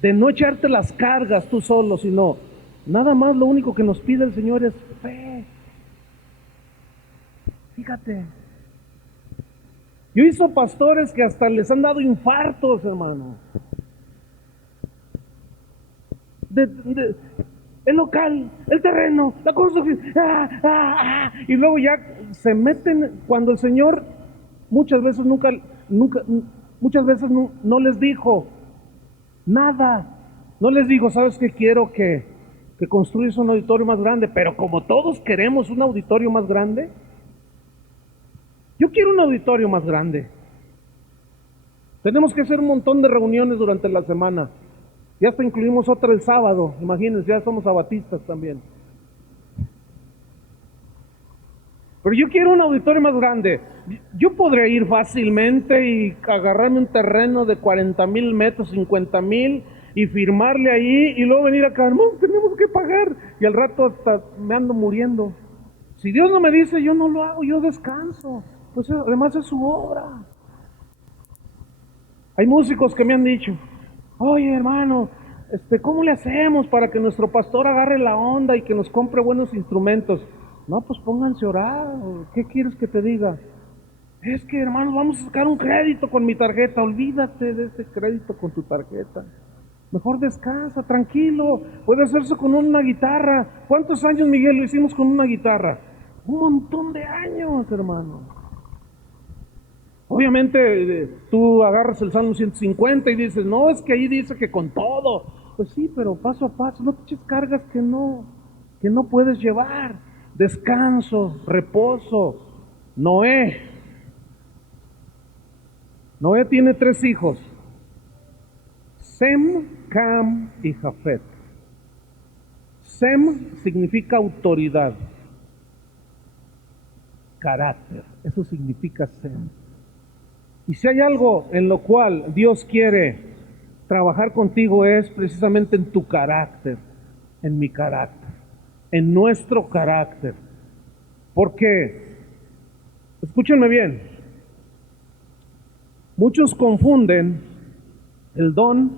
de no echarte las cargas tú solo, sino nada más lo único que nos pide el Señor es fe. Fíjate, yo he visto pastores que hasta les han dado infartos, hermano. El local, el terreno, la construcción, y luego ya se meten cuando el Señor muchas veces muchas veces no les dijo nada. No les digo, ¿sabes qué? Quiero que construyas un auditorio más grande, pero como todos queremos un auditorio más grande, yo quiero un auditorio más grande. Tenemos que hacer un montón de reuniones durante la semana. Ya hasta incluimos otra el sábado, imagínense, ya somos sabatistas también. Pero yo quiero un auditorio más grande. Yo podría ir fácilmente y agarrarme un terreno de 40,000 metros, 50,000 y firmarle ahí y luego venir acá, hermano, tenemos que pagar. Y al rato hasta me ando muriendo. Si Dios no me dice, yo no lo hago, yo descanso. Pues además es su obra. Hay músicos que me han dicho, oye hermano, ¿cómo le hacemos para que nuestro pastor agarre la onda y que nos compre buenos instrumentos? No, pues pónganse a orar. ¿Qué quieres que te diga? Es que hermano, vamos a sacar un crédito con mi tarjeta. Olvídate de ese crédito con tu tarjeta. Mejor descansa, tranquilo. Puede hacerse con una guitarra. ¿Cuántos años, Miguel, lo hicimos con una guitarra? Un montón de años, hermano. Obviamente tú agarras el Salmo 150 y dices, no, es que ahí dice que con todo. Pues sí, pero paso a paso, no te eches cargas que no puedes llevar. Descanso, reposo. Noé tiene 3 hijos: Sem, Cam y Jafet. Sem significa autoridad, carácter, eso significa Sem. Y si hay algo en lo cual Dios quiere trabajar contigo es precisamente en tu carácter, en mi carácter, en nuestro carácter. Porque, escúchenme bien, muchos confunden el don,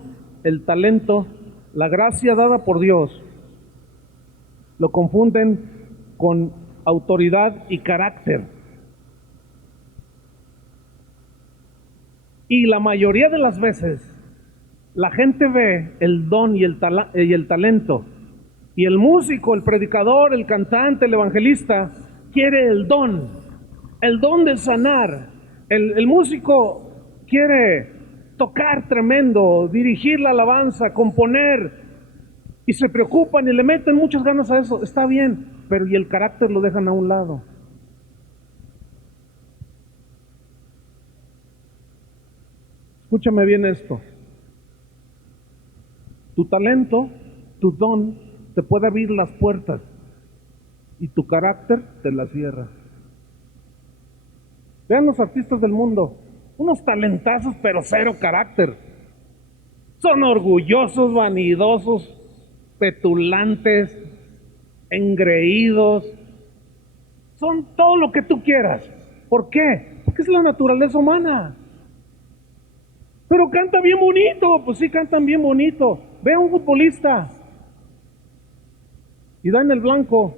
el talento, la gracia dada por Dios, lo confunden con autoridad y carácter. Y la mayoría de las veces la gente ve el don y el talento, y el músico, el predicador, el cantante, el evangelista quiere el don de sanar. El músico quiere tocar tremendo, dirigir la alabanza, componer, y se preocupan y le meten muchas ganas a eso. Está bien, pero y el carácter lo dejan a un lado. Escúchame bien esto. Tu talento, tu don, te puede abrir las puertas y tu carácter te las cierra. Vean los artistas del mundo, unos talentazos pero cero carácter. Son orgullosos, vanidosos, petulantes, engreídos. Son todo lo que tú quieras. ¿Por qué? Porque es la naturaleza humana. Pero canta bien bonito, pues sí, cantan bien bonito. Ve a un futbolista y da en el blanco.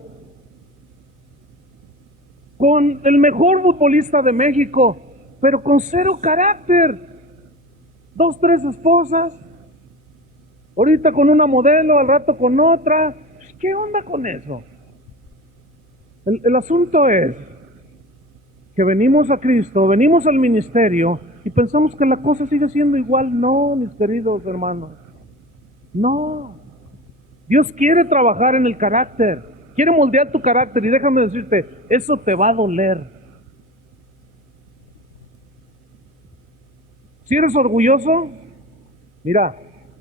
con el mejor futbolista de México, pero con cero carácter. 2, 3 esposas, ahorita con una modelo, al rato con otra. ¿Qué onda con eso? El asunto es que venimos a Cristo, venimos al ministerio y pensamos que la cosa sigue siendo igual. No, mis queridos hermanos, no. Dios quiere trabajar en el carácter, quiere moldear tu carácter, y déjame decirte, eso te va a doler. Si eres orgulloso, mira,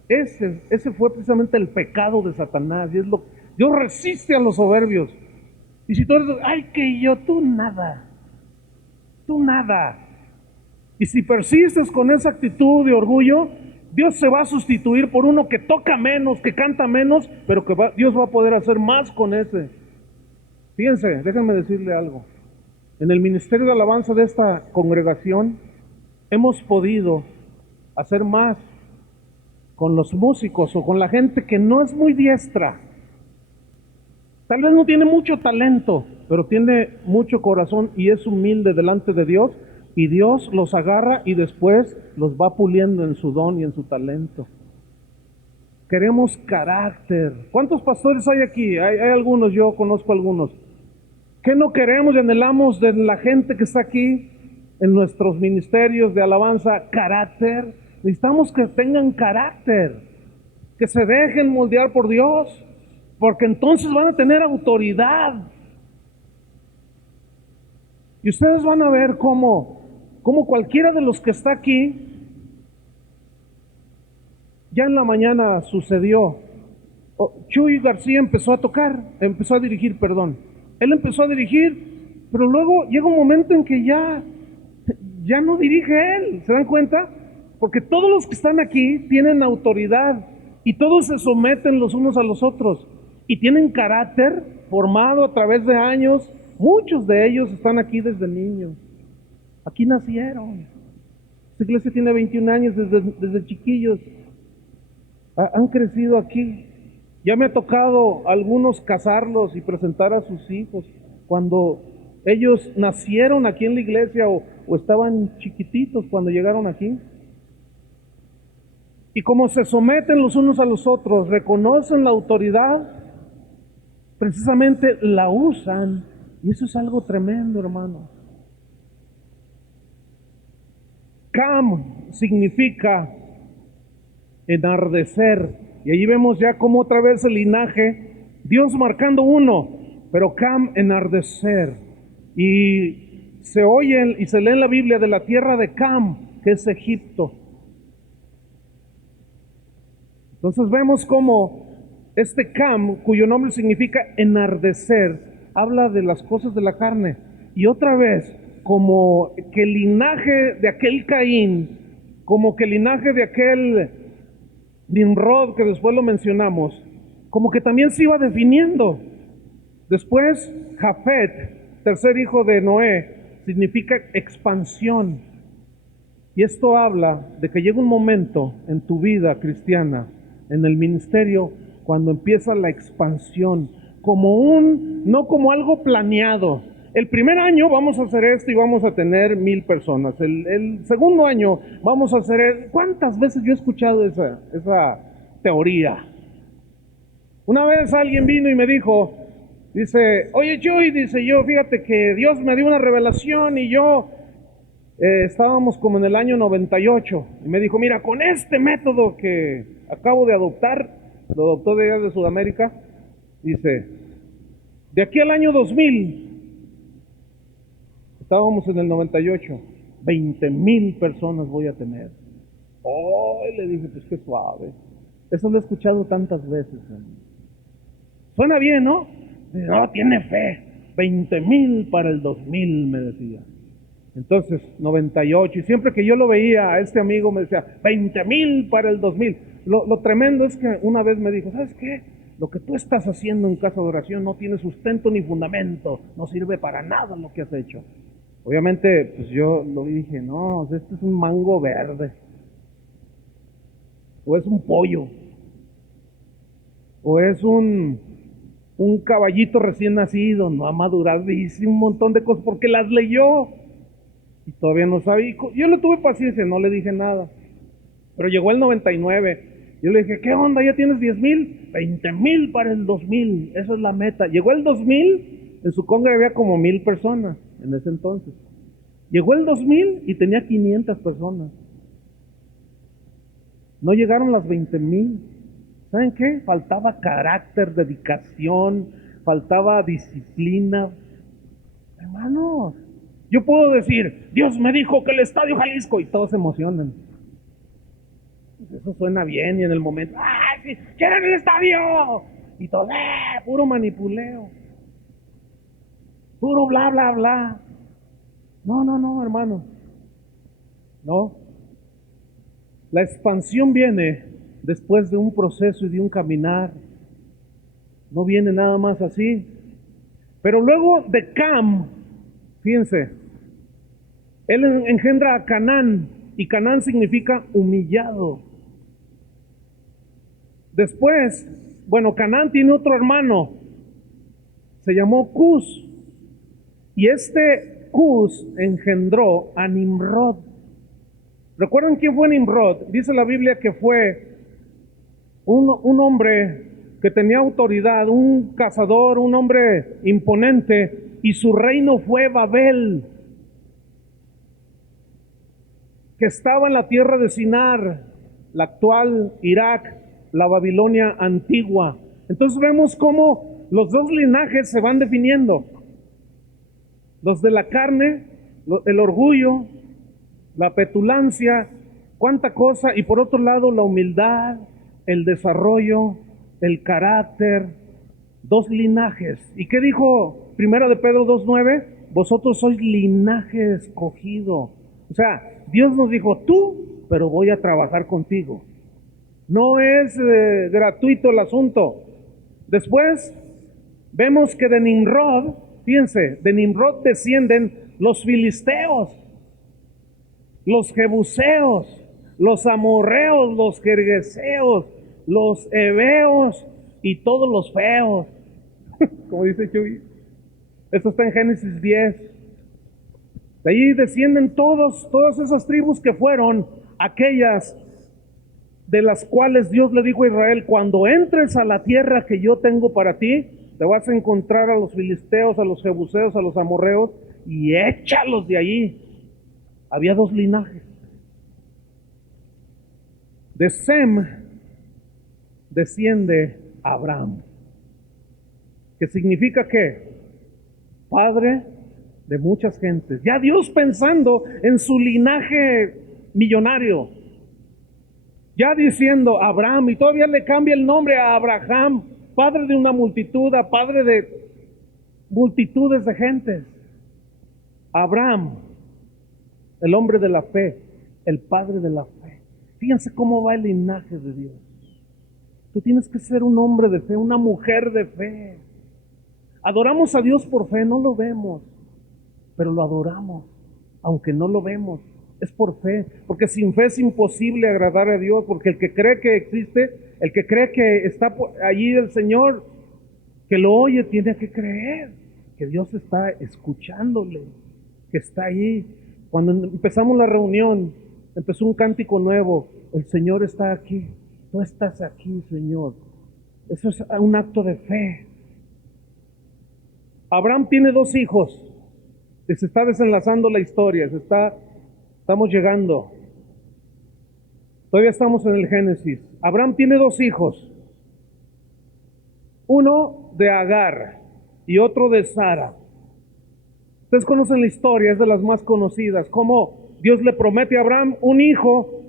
ese fue precisamente el pecado de Satanás, y es lo Dios resiste a los soberbios. Y si tú eres, ay, que yo, tú nada. Y si persistes con esa actitud de orgullo, Dios se va a sustituir por uno que toca menos, que canta menos, pero que Dios va a poder hacer más con ese. Fíjense, déjenme decirle algo. En el ministerio de alabanza de esta congregación hemos podido hacer más con los músicos o con la gente que no es muy diestra. Tal vez no tiene mucho talento, pero tiene mucho corazón y es humilde delante de Dios, y Dios los agarra y después los va puliendo en su don y en su talento. Queremos carácter. ¿Cuántos pastores hay aquí? Hay algunos, yo conozco algunos. ¿Qué no queremos y anhelamos de la gente que está aquí en nuestros ministerios de alabanza? Carácter. Necesitamos que tengan carácter, que se dejen moldear por Dios, porque entonces van a tener autoridad. Y ustedes van a ver cómo cualquiera de los que está aquí, ya en la mañana sucedió. Chuy García empezó a dirigir. Él empezó a dirigir, pero luego llega un momento en que ya no dirige él. ¿Se dan cuenta? Porque todos los que están aquí tienen autoridad y todos se someten los unos a los otros y tienen carácter formado a través de años. Muchos de ellos están aquí desde niños. Aquí nacieron. Esta iglesia tiene 21 años, desde chiquillos. Han crecido aquí. Ya me ha tocado algunos casarlos y presentar a sus hijos cuando ellos nacieron aquí en la iglesia o estaban chiquititos cuando llegaron aquí. Y como se someten los unos a los otros, reconocen la autoridad, precisamente la usan. Y eso es algo tremendo, hermano. Cam significa enardecer. Y allí vemos ya como otra vez el linaje, Dios marcando uno, pero Cam, enardecer. Y se oye y se lee en la Biblia de la tierra de Cam, que es Egipto. Entonces vemos como este Cam, cuyo nombre significa enardecer, habla de las cosas de la carne. Y otra vez, como que el linaje de aquel Caín, como que el linaje de aquel Nimrod, que después lo mencionamos, como que también se iba definiendo. Después, Jafet, tercer hijo de Noé, significa expansión. Y esto habla de que llega un momento en tu vida cristiana, en el ministerio, cuando empieza la expansión, no como algo planeado. El primer año vamos a hacer esto y vamos a tener 1000 personas. El segundo año vamos a hacer... ¿Cuántas veces yo he escuchado esa teoría? Una vez alguien vino y me dijo, dice, oye Chuy, dice, yo fíjate que Dios me dio una revelación y yo estábamos como en el año 98. Y me dijo, mira, con este método que acabo de adoptar, lo adoptó de allá de Sudamérica, dice, de aquí al año 2000, estábamos en el 98, 20,000 personas voy a tener. Oh, le dije, pues qué suave. Eso lo he escuchado tantas veces. Suena bien, ¿no? No, tiene fe. 20,000 para el 2000, me decía. Entonces, 98, y siempre que yo lo veía, a este amigo me decía, 20,000 para el 2000. Lo tremendo es que una vez me dijo, ¿sabes qué? Lo que tú estás haciendo en casa de oración no tiene sustento ni fundamento, no sirve para nada lo que has hecho. Obviamente, pues yo lo dije, no, este es un mango verde, o es un pollo, o es un un caballito recién nacido, no ha madurado, dice un montón de cosas porque las leyó y todavía no sabía. Yo le tuve paciencia, no le dije nada. Pero llegó el 99. Yo le dije, ¿qué onda? ¿Ya tienes 10,000? 20,000 para el 2000. Eso es la meta. Llegó el 2000, en su congre había como 1,000 personas en ese entonces. Llegó el 2000 y tenía 500 personas. No llegaron las 20,000. ¿Saben qué? Faltaba carácter, dedicación, faltaba disciplina. Hermanos, yo puedo decir, Dios me dijo que el Estadio Jalisco, y todos se emocionan. Eso suena bien y en el momento, ¡ah, sí! ¡Quieren el estadio! Y todo, puro manipuleo. Puro bla, bla, bla. No, hermano. No. La expansión viene después de un proceso y de un caminar. No viene nada más así. Pero luego de Cam, fíjense, él engendra a Canaán, y Canaán significa humillado. Después, Canaán tiene otro hermano, se llamó Cus, y este Cus engendró a Nimrod. ¿Recuerdan quién fue Nimrod? Dice la Biblia que fue un hombre que tenía autoridad, un cazador, un hombre imponente, y su reino fue Babel, que estaba en la tierra de Sinar, la actual Irak, la Babilonia antigua. Entonces vemos cómo los dos linajes se van definiendo. Los de la carne, el orgullo, la petulancia, cuánta cosa, y por otro lado la humildad, el desarrollo, el carácter, dos linajes. ¿Y qué dijo 1 de Pedro 2:9? Vosotros sois linaje escogido. O sea, Dios nos dijo, tú, pero voy a trabajar contigo. No es gratuito el asunto. Después vemos que de Nimrod, fíjense, de Nimrod descienden los filisteos, los jebuseos, los amorreos, los gergeseos, los heveos y todos los feos. Como dice Chuy. Esto está en Génesis 10. De ahí descienden todas esas tribus que fueron aquellas de las cuales Dios le dijo a Israel, cuando entres a la tierra que yo tengo para ti, te vas a encontrar a los filisteos, a los jebuseos, a los amorreos, y échalos de allí. Había dos linajes. De Sem desciende Abraham, que significa ¿qué? Padre de muchas gentes. Ya Dios pensando en su linaje millonario, ya diciendo Abraham, y todavía le cambia el nombre a Abraham, padre de una multitud, a padre de multitudes de gentes. Abraham, el hombre de la fe, el padre de la fe. Fíjense cómo va el linaje de Dios. Tú tienes que ser un hombre de fe, una mujer de fe. Adoramos a Dios por fe, no lo vemos, pero lo adoramos, aunque no lo vemos. Es por fe, porque sin fe es imposible agradar a Dios, porque el que cree que existe, el que cree que está allí el Señor, que lo oye, tiene que creer que Dios está escuchándole, que está ahí. Cuando empezamos la reunión, empezó un cántico nuevo, el Señor está aquí, tú estás aquí, Señor. Eso es un acto de fe. Abraham tiene dos hijos, y se está desenlazando la historia, estamos llegando. Todavía estamos en el Génesis. Abraham tiene dos hijos. Uno de Agar y otro de Sara. Ustedes conocen la historia, es de las más conocidas. Cómo Dios le promete a Abraham un hijo,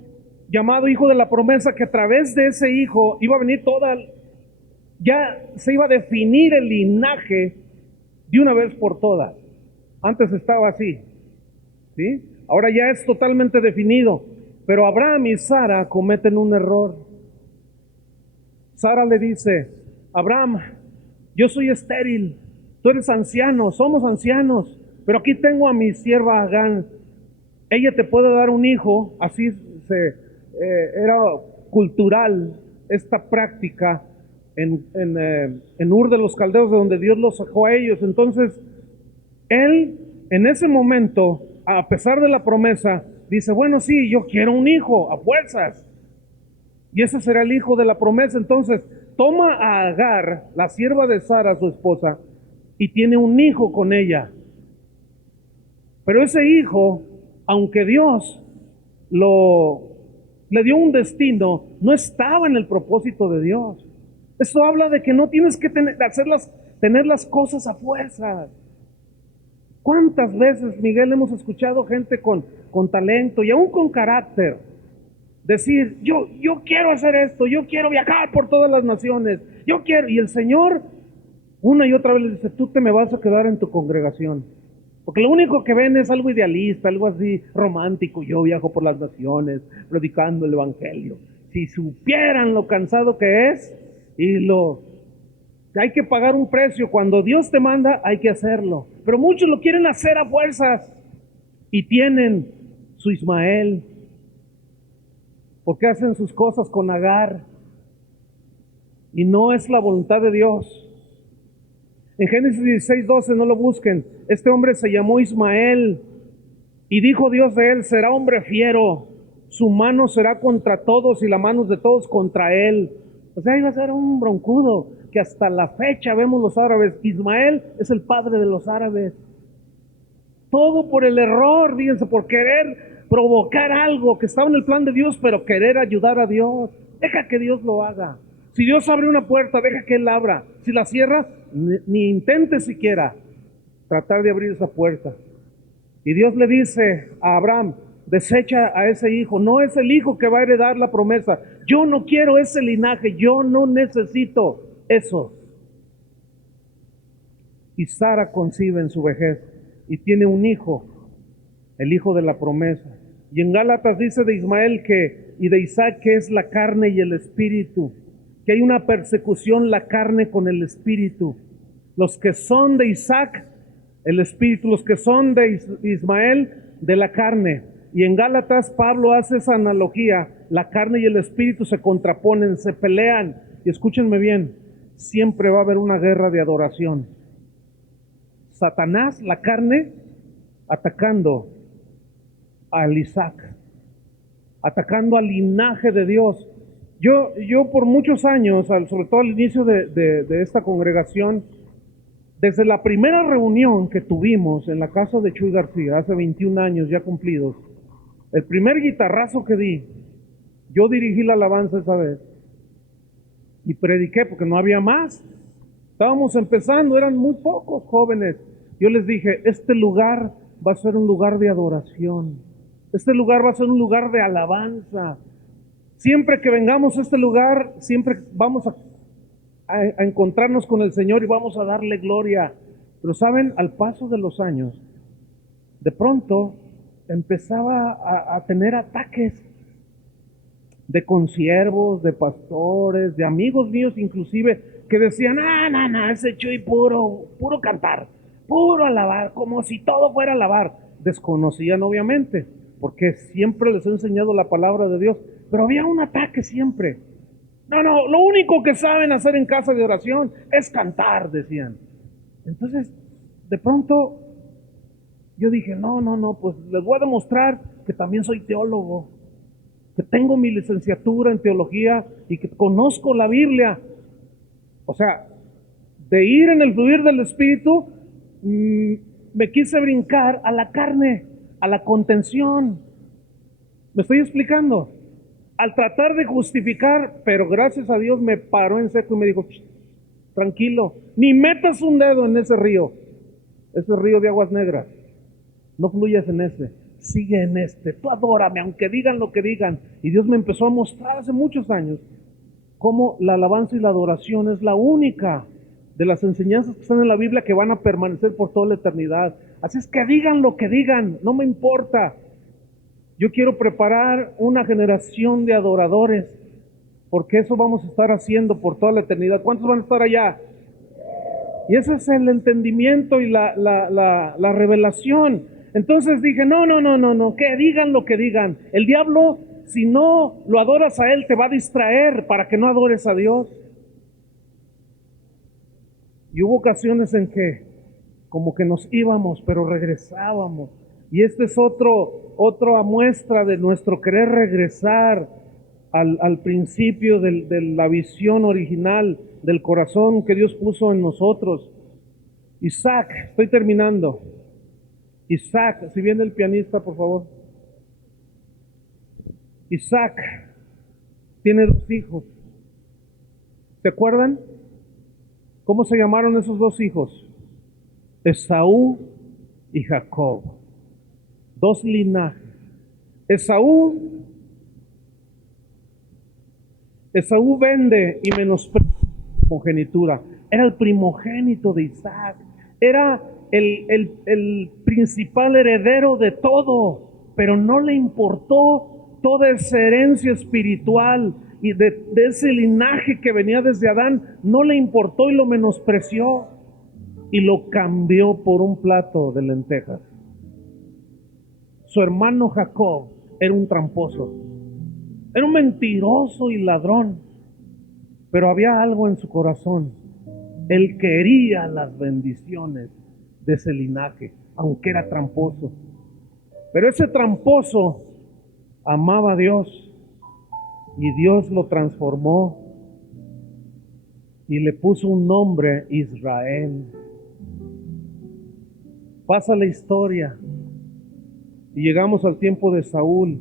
llamado hijo de la promesa, que a través de ese hijo iba a venir ya se iba a definir el linaje de una vez por todas. Antes estaba así, ¿sí? Ahora ya es totalmente definido, pero Abraham y Sara cometen un error. Sara le dice, Abraham, yo soy estéril, tú eres anciano, somos ancianos, pero aquí tengo a mi sierva Agán, ella te puede dar un hijo. Así era cultural esta práctica, en Ur de los Caldeos, de donde Dios los sacó a ellos. Entonces, él en ese momento, a pesar de la promesa, dice, bueno, sí, yo quiero un hijo, a fuerzas. Y ese será el hijo de la promesa. Entonces, toma a Agar, la sierva de Sara, su esposa, y tiene un hijo con ella. Pero ese hijo, aunque Dios le dio un destino, no estaba en el propósito de Dios. Esto habla de que no tienes que tener las cosas a fuerza. ¿Cuántas veces, Miguel, hemos escuchado gente con talento y aún con carácter decir, yo quiero hacer esto, yo quiero viajar por todas las naciones, yo quiero, y el Señor una y otra vez le dice, tú te me vas a quedar en tu congregación? Porque lo único que ven es algo idealista, algo así romántico. Yo viajo por las naciones predicando el evangelio. Si supieran lo cansado que es y que hay que pagar un precio. Cuando Dios te manda, hay que hacerlo. Pero muchos lo quieren hacer a fuerzas y tienen su Ismael, porque hacen sus cosas con Agar y no es la voluntad de Dios. En Génesis 16:12, no lo busquen, este hombre se llamó Ismael y dijo Dios de él, será hombre fiero, su mano será contra todos y la mano de todos contra él. O sea, iba a ser un broncudo que hasta la fecha vemos los árabes. Ismael es el padre de los árabes. Todo por el error, fíjense, por querer provocar algo que estaba en el plan de Dios, pero querer ayudar a Dios. Deja que Dios lo haga. Si Dios abre una puerta, deja que Él la abra. Si la cierra, ni intente siquiera tratar de abrir esa puerta. Y Dios le dice a Abraham, desecha a ese hijo. No es el hijo que va a heredar la promesa. Yo no quiero ese linaje. Yo no necesito eso. Y Sara concibe en su vejez y tiene un hijo, el hijo de la promesa. Y en Gálatas dice de Ismael y de Isaac que es la carne y el espíritu, que hay una persecución la carne con el espíritu. Los que son de Isaac, el espíritu; los que son de Ismael, de la carne. Y en Gálatas Pablo hace esa analogía, la carne y el espíritu se contraponen, se pelean. Y escúchenme bien, siempre va a haber una guerra de adoración. Satanás, la carne, atacando al Isaac, atacando al linaje de Dios. Yo por muchos años, sobre todo al inicio de esta congregación, desde la primera reunión que tuvimos en la casa de Chuy García, hace 21 años ya cumplidos, el primer guitarrazo que di, yo dirigí la alabanza esa vez y prediqué porque no había más. Estábamos empezando, eran muy pocos jóvenes. Yo les dije, este lugar va a ser un lugar de adoración. Este lugar va a ser un lugar de alabanza. Siempre que vengamos a este lugar, siempre vamos a encontrarnos con el Señor y vamos a darle gloria. Pero saben, al paso de los años, de pronto empezaba a tener ataques de consiervos, de pastores, de amigos míos inclusive, que decían, ese Chuy puro cantar, puro alabar, como si todo fuera alabar. Desconocían obviamente, porque siempre les he enseñado la palabra de Dios, pero había un ataque siempre. No, lo único que saben hacer en casa de oración es cantar, decían. Entonces, de pronto, yo dije, no, pues les voy a demostrar que también soy teólogo, que tengo mi licenciatura en teología y que conozco la Biblia. O sea, de ir en el fluir del Espíritu, me quise brincar a la carne, a la contención. ¿Me estoy explicando? Al tratar de justificar, pero gracias a Dios me paró en seco y me dijo, tranquilo, ni metas un dedo en ese río de aguas negras. No fluyas en ese, sigue en este, tú adórame, aunque digan lo que digan. Y Dios me empezó a mostrar hace muchos años cómo la alabanza y la adoración es la única de las enseñanzas que están en la Biblia que van a permanecer por toda la eternidad. Así es que digan lo que digan, no me importa. Yo quiero preparar una generación de adoradores, porque eso vamos a estar haciendo por toda la eternidad. ¿Cuántos van a estar allá? Y ese es el entendimiento y la revelación. Entonces dije, no, que digan lo que digan. El diablo, si no lo adoras a él, te va a distraer para que no adores a Dios. Y hubo ocasiones en que como que nos íbamos, pero regresábamos. Y este es otra muestra de nuestro querer regresar al principio de la visión original del corazón que Dios puso en nosotros. Isaac, estoy terminando. Isaac, si viene el pianista, por favor. Isaac tiene 2 hijos. ¿Se acuerdan? ¿Cómo se llamaron esos 2 hijos? Esaú y Jacob. 2 linajes. Esaú vende y menosprecia la primogenitura. Era el primogénito de Isaac. Era el principal heredero de todo, pero no le importó toda esa herencia espiritual y de ese linaje que venía desde Adán. No le importó y lo menospreció y lo cambió por un plato de lentejas. Su hermano Jacob era un tramposo, era un mentiroso y ladrón, pero había algo en su corazón. Él quería las bendiciones de ese linaje, aunque era tramposo. Pero ese tramposo amaba a Dios y Dios lo transformó y le puso un nombre, Israel. Pasa la historia y llegamos al tiempo de Saúl,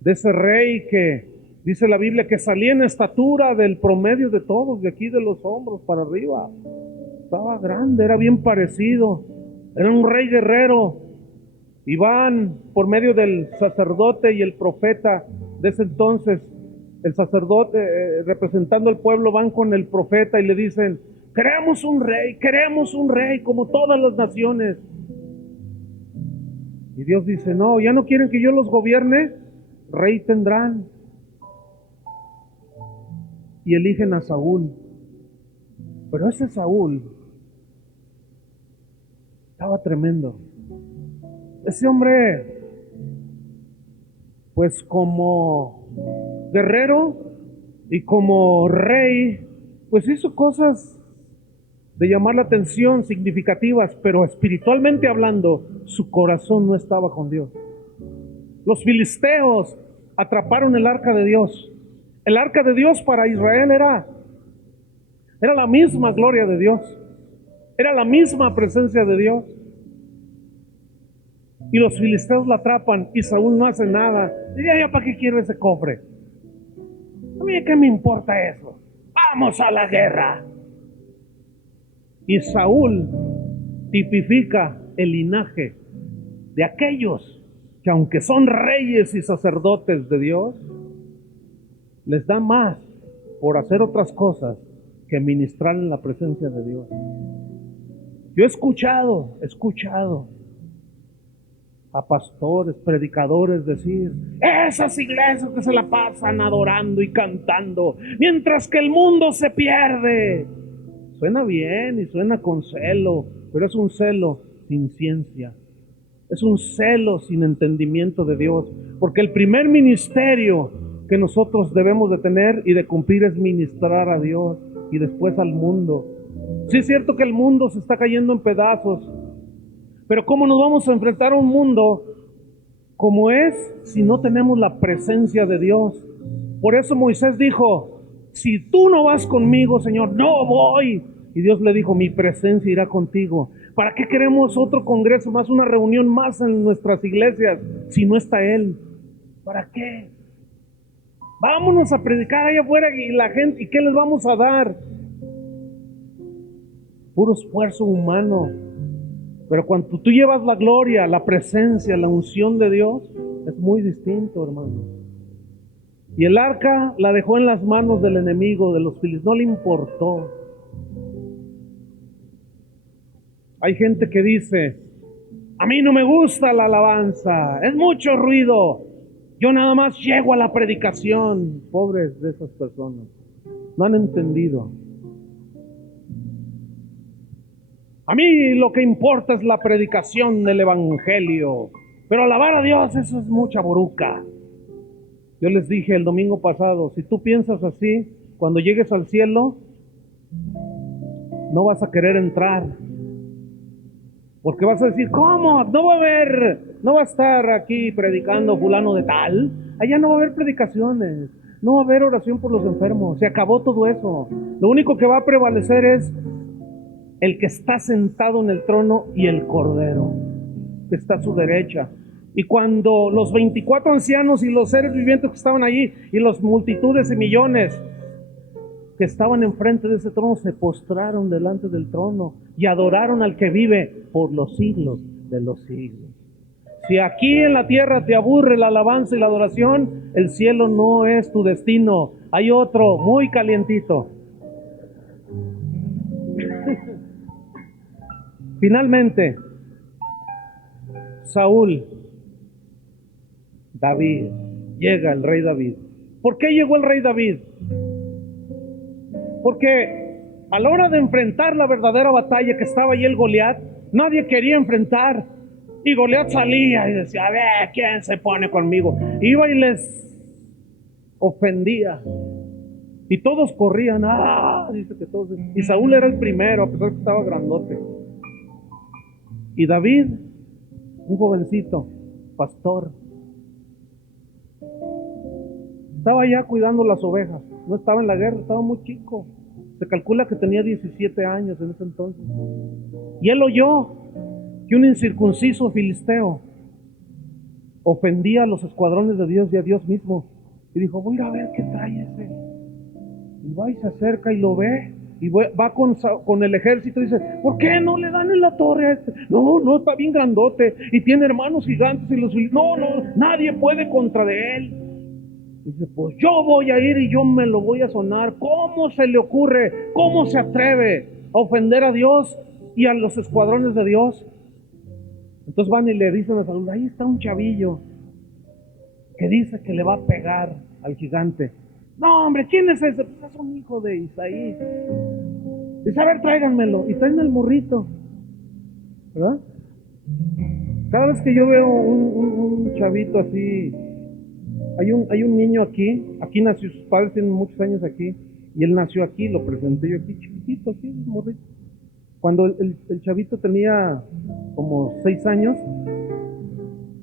de ese rey que dice la Biblia que salía en estatura del promedio de todos, de aquí de los hombros para arriba. Estaba grande, era bien parecido, era un rey guerrero. Y van por medio del sacerdote y el profeta de ese entonces. El sacerdote representando al pueblo van con el profeta y le dicen: queremos un rey como todas las naciones. Y Dios dice: no, ya no quieren que yo los gobierne, rey tendrán. Y eligen a Saúl. Pero ese Saúl estaba tremendo. Ese hombre, pues como guerrero y como rey, pues hizo cosas de llamar la atención, significativas, pero espiritualmente hablando, su corazón no estaba con Dios. Los filisteos atraparon el arca de Dios. El arca de Dios para Israel era la misma gloria de Dios, era la misma presencia de Dios. Y los filisteos la atrapan y Saúl no hace nada. Y ya ¿para qué quiero ese cofre? A mí ¿qué me importa eso? Vamos a la guerra. Y Saúl tipifica el linaje de aquellos que, aunque son reyes y sacerdotes de Dios, les da más por hacer otras cosas que ministrar en la presencia de Dios. Yo he escuchado a pastores, predicadores decir: esas iglesias que se la pasan adorando y cantando, mientras que el mundo se pierde. Suena bien y suena con celo, pero es un celo sin ciencia. Es un celo sin entendimiento de Dios. Porque el primer ministerio que nosotros debemos de tener y de cumplir es ministrar a Dios y después al mundo. Sí es cierto que el mundo se está cayendo en pedazos, pero ¿cómo nos vamos a enfrentar a un mundo como es si no tenemos la presencia de Dios? Por eso Moisés dijo: si tú no vas conmigo, Señor, no voy. Y Dios le dijo: mi presencia irá contigo. ¿Para qué queremos otro congreso más, una reunión más en nuestras iglesias si no está Él? ¿Para qué? Vámonos a predicar allá afuera y la gente, ¿y qué les vamos a dar? Puro esfuerzo humano. Pero cuando tú llevas la gloria, la presencia, la unción de Dios, es muy distinto, hermano. Y el arca la dejó en las manos del enemigo, de los filisteos, no le importó. Hay gente que dice: a mí no me gusta la alabanza, es mucho ruido, yo nada más llego a la predicación. Pobres de esas personas, no han entendido. A mí lo que importa es la predicación del evangelio, pero alabar a Dios, eso es mucha boruca. Yo les dije el domingo pasado: si tú piensas así, cuando llegues al cielo, no vas a querer entrar. Porque vas a decir, ¿cómo? No va a estar aquí predicando fulano de tal. Allá no va a haber predicaciones, no va a haber oración por los enfermos. Se acabó todo eso. Lo único que va a prevalecer es el que está sentado en el trono y el Cordero, que está a su derecha. Y cuando los 24 ancianos y los seres vivientes que estaban allí, y las multitudes y millones que estaban enfrente de ese trono, se postraron delante del trono y adoraron al que vive por los siglos de los siglos. Si aquí en la tierra te aburre la alabanza y la adoración, el cielo no es tu destino. Hay otro muy calientito. Finalmente, David, llega el rey David. ¿Por qué llegó el rey David? Porque a la hora de enfrentar la verdadera batalla, que estaba allí el Goliat, nadie quería enfrentar. Y Goliat salía y decía, a ver, ¿quién se pone conmigo? Iba y les ofendía. Y todos corrían. Dice que todos. Y Saúl era el primero, a pesar que estaba grandote. Y David, un jovencito, pastor, estaba allá cuidando las ovejas. No estaba en la guerra, estaba muy chico. Se calcula que tenía 17 años en ese entonces. Y él oyó que un incircunciso filisteo ofendía a los escuadrones de Dios y a Dios mismo. Y dijo, voy a ir a ver qué trae ese. Y va y se acerca y lo ve. Y va con el ejército y dice, ¿por qué no le dan en la torre a este? No, está bien grandote y tiene hermanos gigantes. Y no, nadie puede contra de él. Dice, pues yo voy a ir y yo me lo voy a sonar. ¿Cómo se le ocurre? ¿Cómo se atreve a ofender a Dios y a los escuadrones de Dios? Entonces van y le dicen a Saúl, ahí está un chavillo que dice que le va a pegar al gigante. No, hombre, ¿quién es ese? Pues es un hijo de Isaí. Dice, a ver, tráiganmelo. Y traen el morrito, ¿verdad? Cada vez que yo veo un chavito así, hay un niño aquí nació, sus padres tienen muchos años aquí, y él nació aquí, lo presenté yo aquí, chiquitito, así, morrito. Cuando el chavito tenía como 6 años,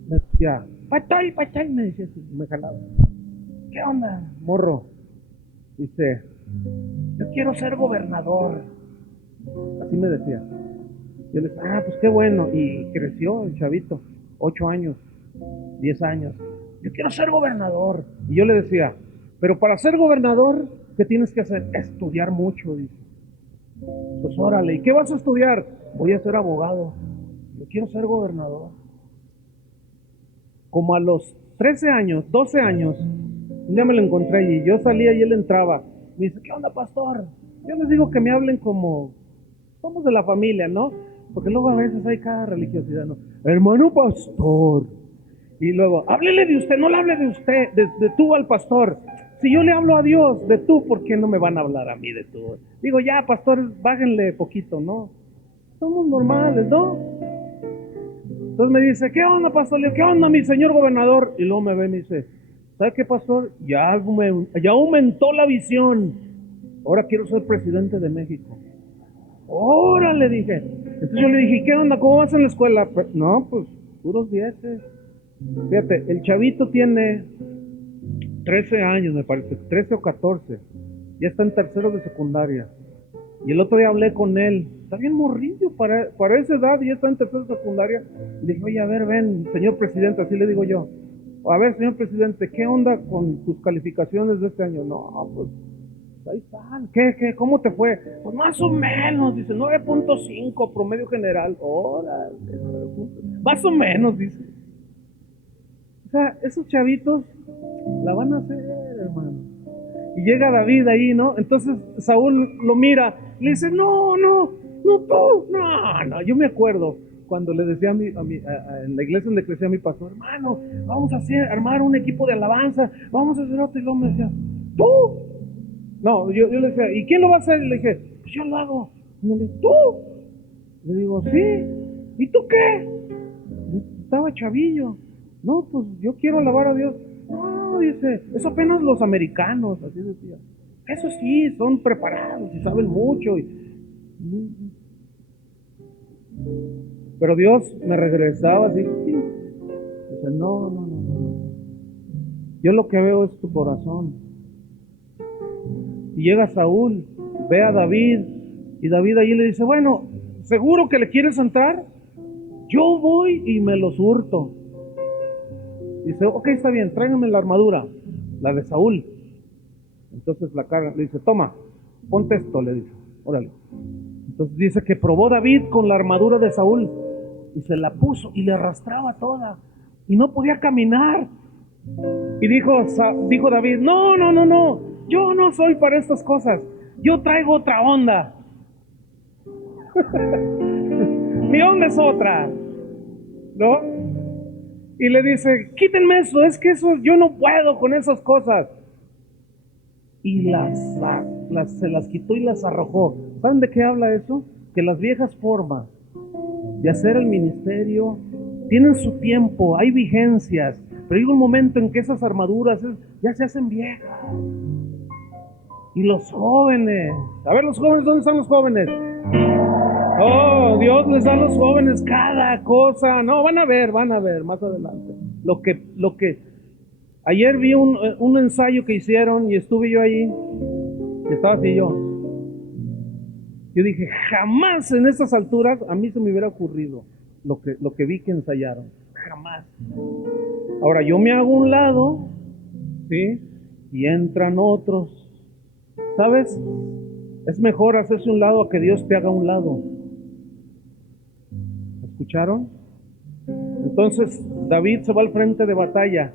me decía, patay, me decía así, me jalaba. ¿Qué onda, morro? Dice, yo quiero ser gobernador. Así me decía. Yo le decía, pues qué bueno. Y creció el chavito, 8 años, 10 años. Yo quiero ser gobernador. Y yo le decía, pero para ser gobernador, ¿qué tienes que hacer? Estudiar mucho, dice. Pues órale, ¿y qué vas a estudiar? Voy a ser abogado. Yo quiero ser gobernador. Como a los 13 años, 12 años, un día me lo encontré allí. Yo salía y él entraba. Me dice, ¿qué onda, pastor? Yo les digo que me hablen como somos de la familia, ¿no? Porque luego a veces hay cada religiosidad, ¿no? Hermano pastor. Y luego, háblele de usted, no le hable de usted, de tú al pastor. Si yo le hablo a Dios de tú, ¿por qué no me van a hablar a mí de tú? Digo, ya, pastor, bájenle poquito, ¿no? Somos normales, ¿no? Entonces me dice, ¿qué onda, pastor? ¿Qué onda, mi señor gobernador? Y luego me ve y me dice, ¿sabe qué, pastor? Ya aumentó la visión. Ahora quiero ser presidente de México. ¡Órale! Dije. Entonces yo le dije, ¿qué onda? ¿Cómo vas en la escuela? No, pues, puros 10. Fíjate, el chavito tiene 13 años, me parece, 13 o 14. Ya está en tercero de secundaria. Y el otro día hablé con él. Está bien morrillo para esa edad y ya está en tercero de secundaria. Y le dije, oye, a ver, ven, señor presidente, así le digo yo. A ver, señor presidente, ¿qué onda con tus calificaciones de este año? No, pues, ahí están. ¿Qué? ¿Cómo te fue? Pues más o menos, dice, 9.5 promedio general. Órale, más o menos, dice. O sea, esos chavitos la van a hacer, hermano. Y llega David ahí, ¿no? Entonces Saúl lo mira, le dice, no, tú, no. Yo me acuerdo cuando le decía en la iglesia donde crecía mi pastor, hermano, vamos a armar un equipo de alabanza, vamos a hacer otro. Y luego me decía, ¿tú? No, yo le decía, ¿y quién lo va a hacer? Y le dije, pues yo lo hago. Y me dice, ¿tú? Le digo, sí. ¿Y tú qué? Yo estaba chavillo. No, pues yo quiero alabar a Dios. No, dice, eso apenas los americanos, así decía. Eso sí, son preparados y saben mucho. Pero Dios me regresaba así. Dice, no. Yo lo que veo es tu corazón. Y llega Saúl, ve a David, y David allí le dice, bueno, ¿seguro que le quieres entrar? Yo voy y me los hurto. Dice, ok, está bien, tráigame la armadura, la de Saúl. Entonces la carga, le dice, toma, ponte esto, le dice, órale. Entonces dice que probó David con la armadura de Saúl y se la puso y le arrastraba toda y no podía caminar. Y dijo David, no, yo no soy para estas cosas, yo traigo otra onda. Mi onda es otra, ¿no? Y le dice, quítenme eso, es que eso, yo no puedo con esas cosas. Y se las quitó y las arrojó. ¿Saben de qué habla eso? Que las viejas formas de hacer el ministerio tienen su tiempo, hay vigencias, pero llega un momento en que esas armaduras ya se hacen viejas. Y los jóvenes, a ver los jóvenes, ¿dónde están los jóvenes? Oh, Dios les da a los jóvenes cada cosa. No, van a ver más adelante. Lo que ayer vi un ensayo que hicieron y estuve yo ahí, y estaba así yo dije, jamás en estas alturas a mí se me hubiera ocurrido lo que vi que ensayaron, jamás. Ahora yo me hago un lado, ¿sí? Y entran otros, ¿sabes? Es mejor hacerse un lado a que Dios te haga un lado. ¿Escucharon? Entonces David se va al frente de batalla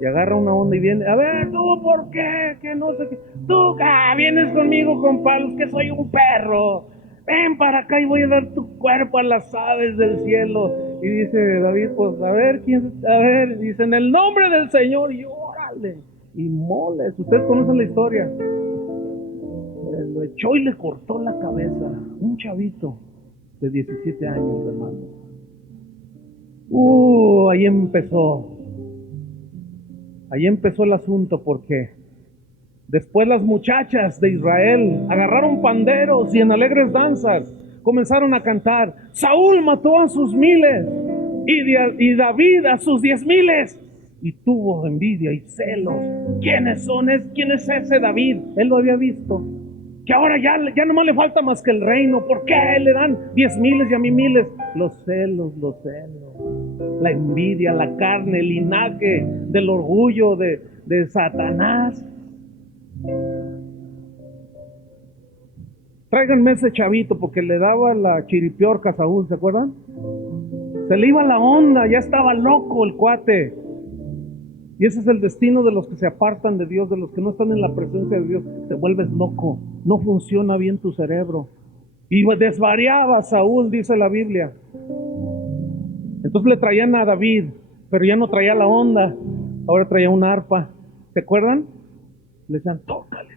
y agarra una onda y viene, a ver, tú, ¿por qué? Que no sé qué. Tú, vienes conmigo con palos, que soy un perro. Ven para acá y voy a dar tu cuerpo a las aves del cielo. Y dice David, pues, a ver, dice, en el nombre del Señor, y órale. Y moles, ustedes conocen la historia. Lo echó y le cortó la cabeza. Un chavito de 17 años, hermano. Ahí empezó el asunto, porque después las muchachas de Israel agarraron panderos y en alegres danzas comenzaron a cantar, Saúl mató a sus 1000 y David a sus 10,000. Y tuvo envidia y celos. ¿Quién es ese David? Él lo había visto. Que ahora ya nomás le falta más que el reino. ¿Por qué le dan 10,000 y a mí 1,000? Los celos. La envidia, la carne, el linaje del orgullo de Satanás. Tráiganme ese chavito, porque le daba la chiripiorca a Saúl, ¿se acuerdan? Se le iba la onda, ya estaba loco el cuate. Y ese es el destino de los que se apartan de Dios, de los que no están en la presencia de Dios. Te vuelves loco, no funciona bien tu cerebro. Y desvariaba Saúl, dice la Biblia. Entonces le traían a David, pero ya no traía la onda, ahora traía una arpa. ¿Se acuerdan? Le decían, tócale,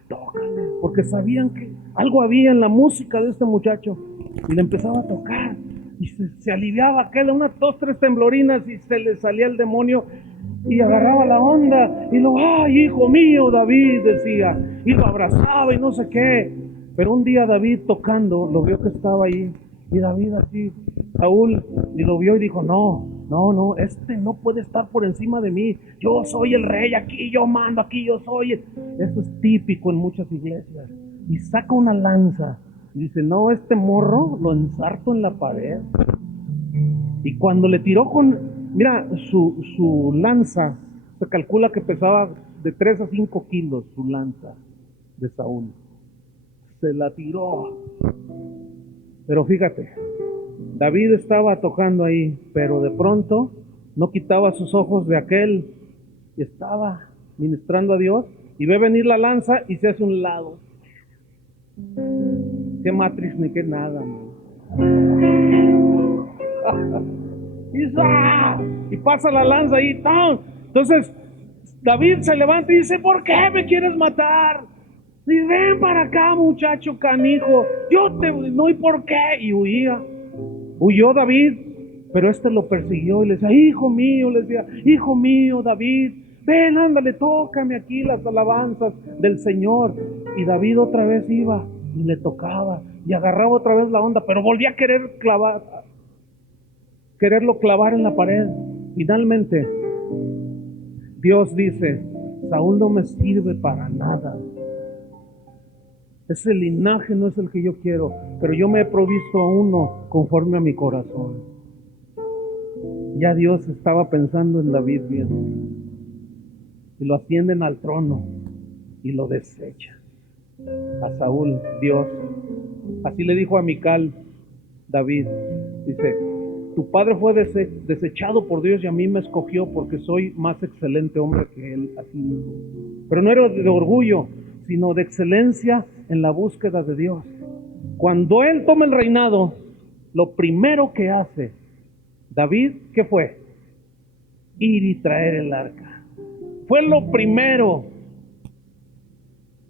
porque sabían que algo había en la música de este muchacho. Y le empezaba a tocar, y se aliviaba aquel, unas 2, 3 temblorinas, y se le salía el demonio, y agarraba la onda, y ay, hijo mío, David, decía, y lo abrazaba, y no sé qué. Pero un día David tocando, lo vio que estaba ahí, y David así, Saúl, y lo vio y dijo, no, este no puede estar por encima de mí, yo soy el rey aquí, yo mando aquí, yo soy. Eso es típico en muchas iglesias. Y saca una lanza, y dice, no, este morro lo ensarto en la pared. Y cuando le tiró mira, su lanza, se calcula que pesaba de 3 a 5 kilos su lanza de Saúl. Se la tiró. Pero fíjate, David estaba tocando ahí, pero de pronto no quitaba sus ojos de aquel y estaba ministrando a Dios, y ve venir la lanza y se hace un lado. Qué matriz ni qué nada, y pasa la lanza ahí. Entonces David se levanta y dice, ¿por qué me quieres matar? Y ven para acá, muchacho canijo, no, ¿y por qué? Y huyó David, pero lo persiguió y le decía, hijo mío David, ven, ándale, tócame aquí las alabanzas del Señor. Y David otra vez iba, y le tocaba y agarraba otra vez la onda, pero volvía a quererlo clavar en la pared. Finalmente, Dios dice: Saúl no me sirve para nada. Ese linaje no es el que yo quiero, pero yo me he provisto a uno conforme a mi corazón. Ya Dios estaba pensando en David bien. Y lo ascienden al trono y lo desecha. A Saúl, Dios. Así le dijo a Mical, David. Dice: tu padre fue desechado por Dios y a mí me escogió porque soy más excelente hombre que él. Así dijo. Pero no era de orgullo, sino de excelencia en la búsqueda de Dios. Cuando él toma el reinado, lo primero que hace David, ¿qué fue? Ir y traer el arca. Fue lo primero.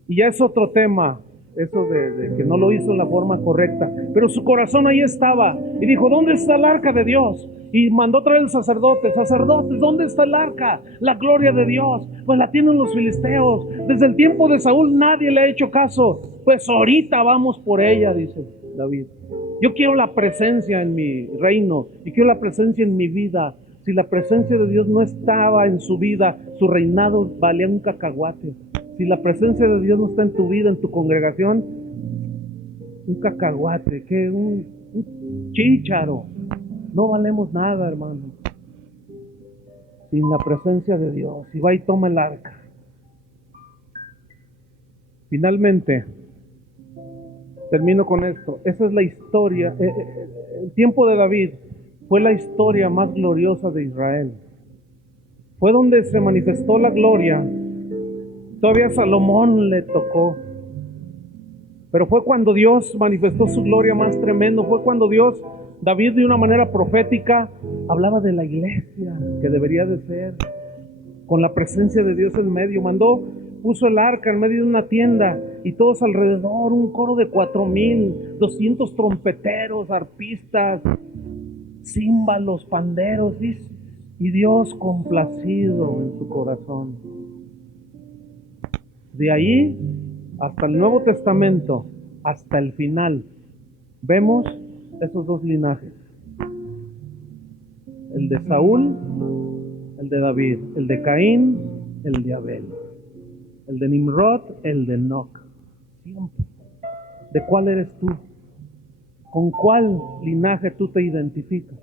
Y ya es otro tema, eso de que no lo hizo en la forma correcta. Pero su corazón ahí estaba. Y dijo: ¿dónde está el arca de Dios? Y mandó traer el sacerdote. Sacerdotes, ¿dónde está el arca? La gloria de Dios. Pues la tienen los filisteos. Desde el tiempo de Saúl nadie le ha hecho caso. Pues ahorita vamos por ella, dice David. Yo quiero la presencia en mi reino. Y quiero la presencia en mi vida. Si la presencia de Dios no estaba en su vida, su reinado valía un cacahuate. Si la presencia de Dios no está en tu vida, en tu congregación, un cacahuate, que un chícharo. No valemos nada, hermano. Sin la presencia de Dios. Y va y toma el arca. Finalmente, termino con esto. Esa es la historia. El tiempo de David fue la historia más gloriosa de Israel. Fue donde se manifestó la gloria. Todavía a Salomón le tocó. Pero fue cuando Dios manifestó su gloria más tremendo. Fue cuando David de una manera profética hablaba de la iglesia que debería de ser, con la presencia de Dios en medio. Puso el arca en medio de una tienda y todos alrededor, un coro de 4,200 trompeteros, arpistas, címbalos, panderos, y Dios complacido en su corazón. De ahí hasta el Nuevo Testamento, hasta el final, vemos esos dos linajes: el de Saúl, el de David; el de Caín, el de Abel; el de Nimrod, el de Enoc. Siempre. ¿De cuál eres tú? ¿Con cuál linaje tú te identificas?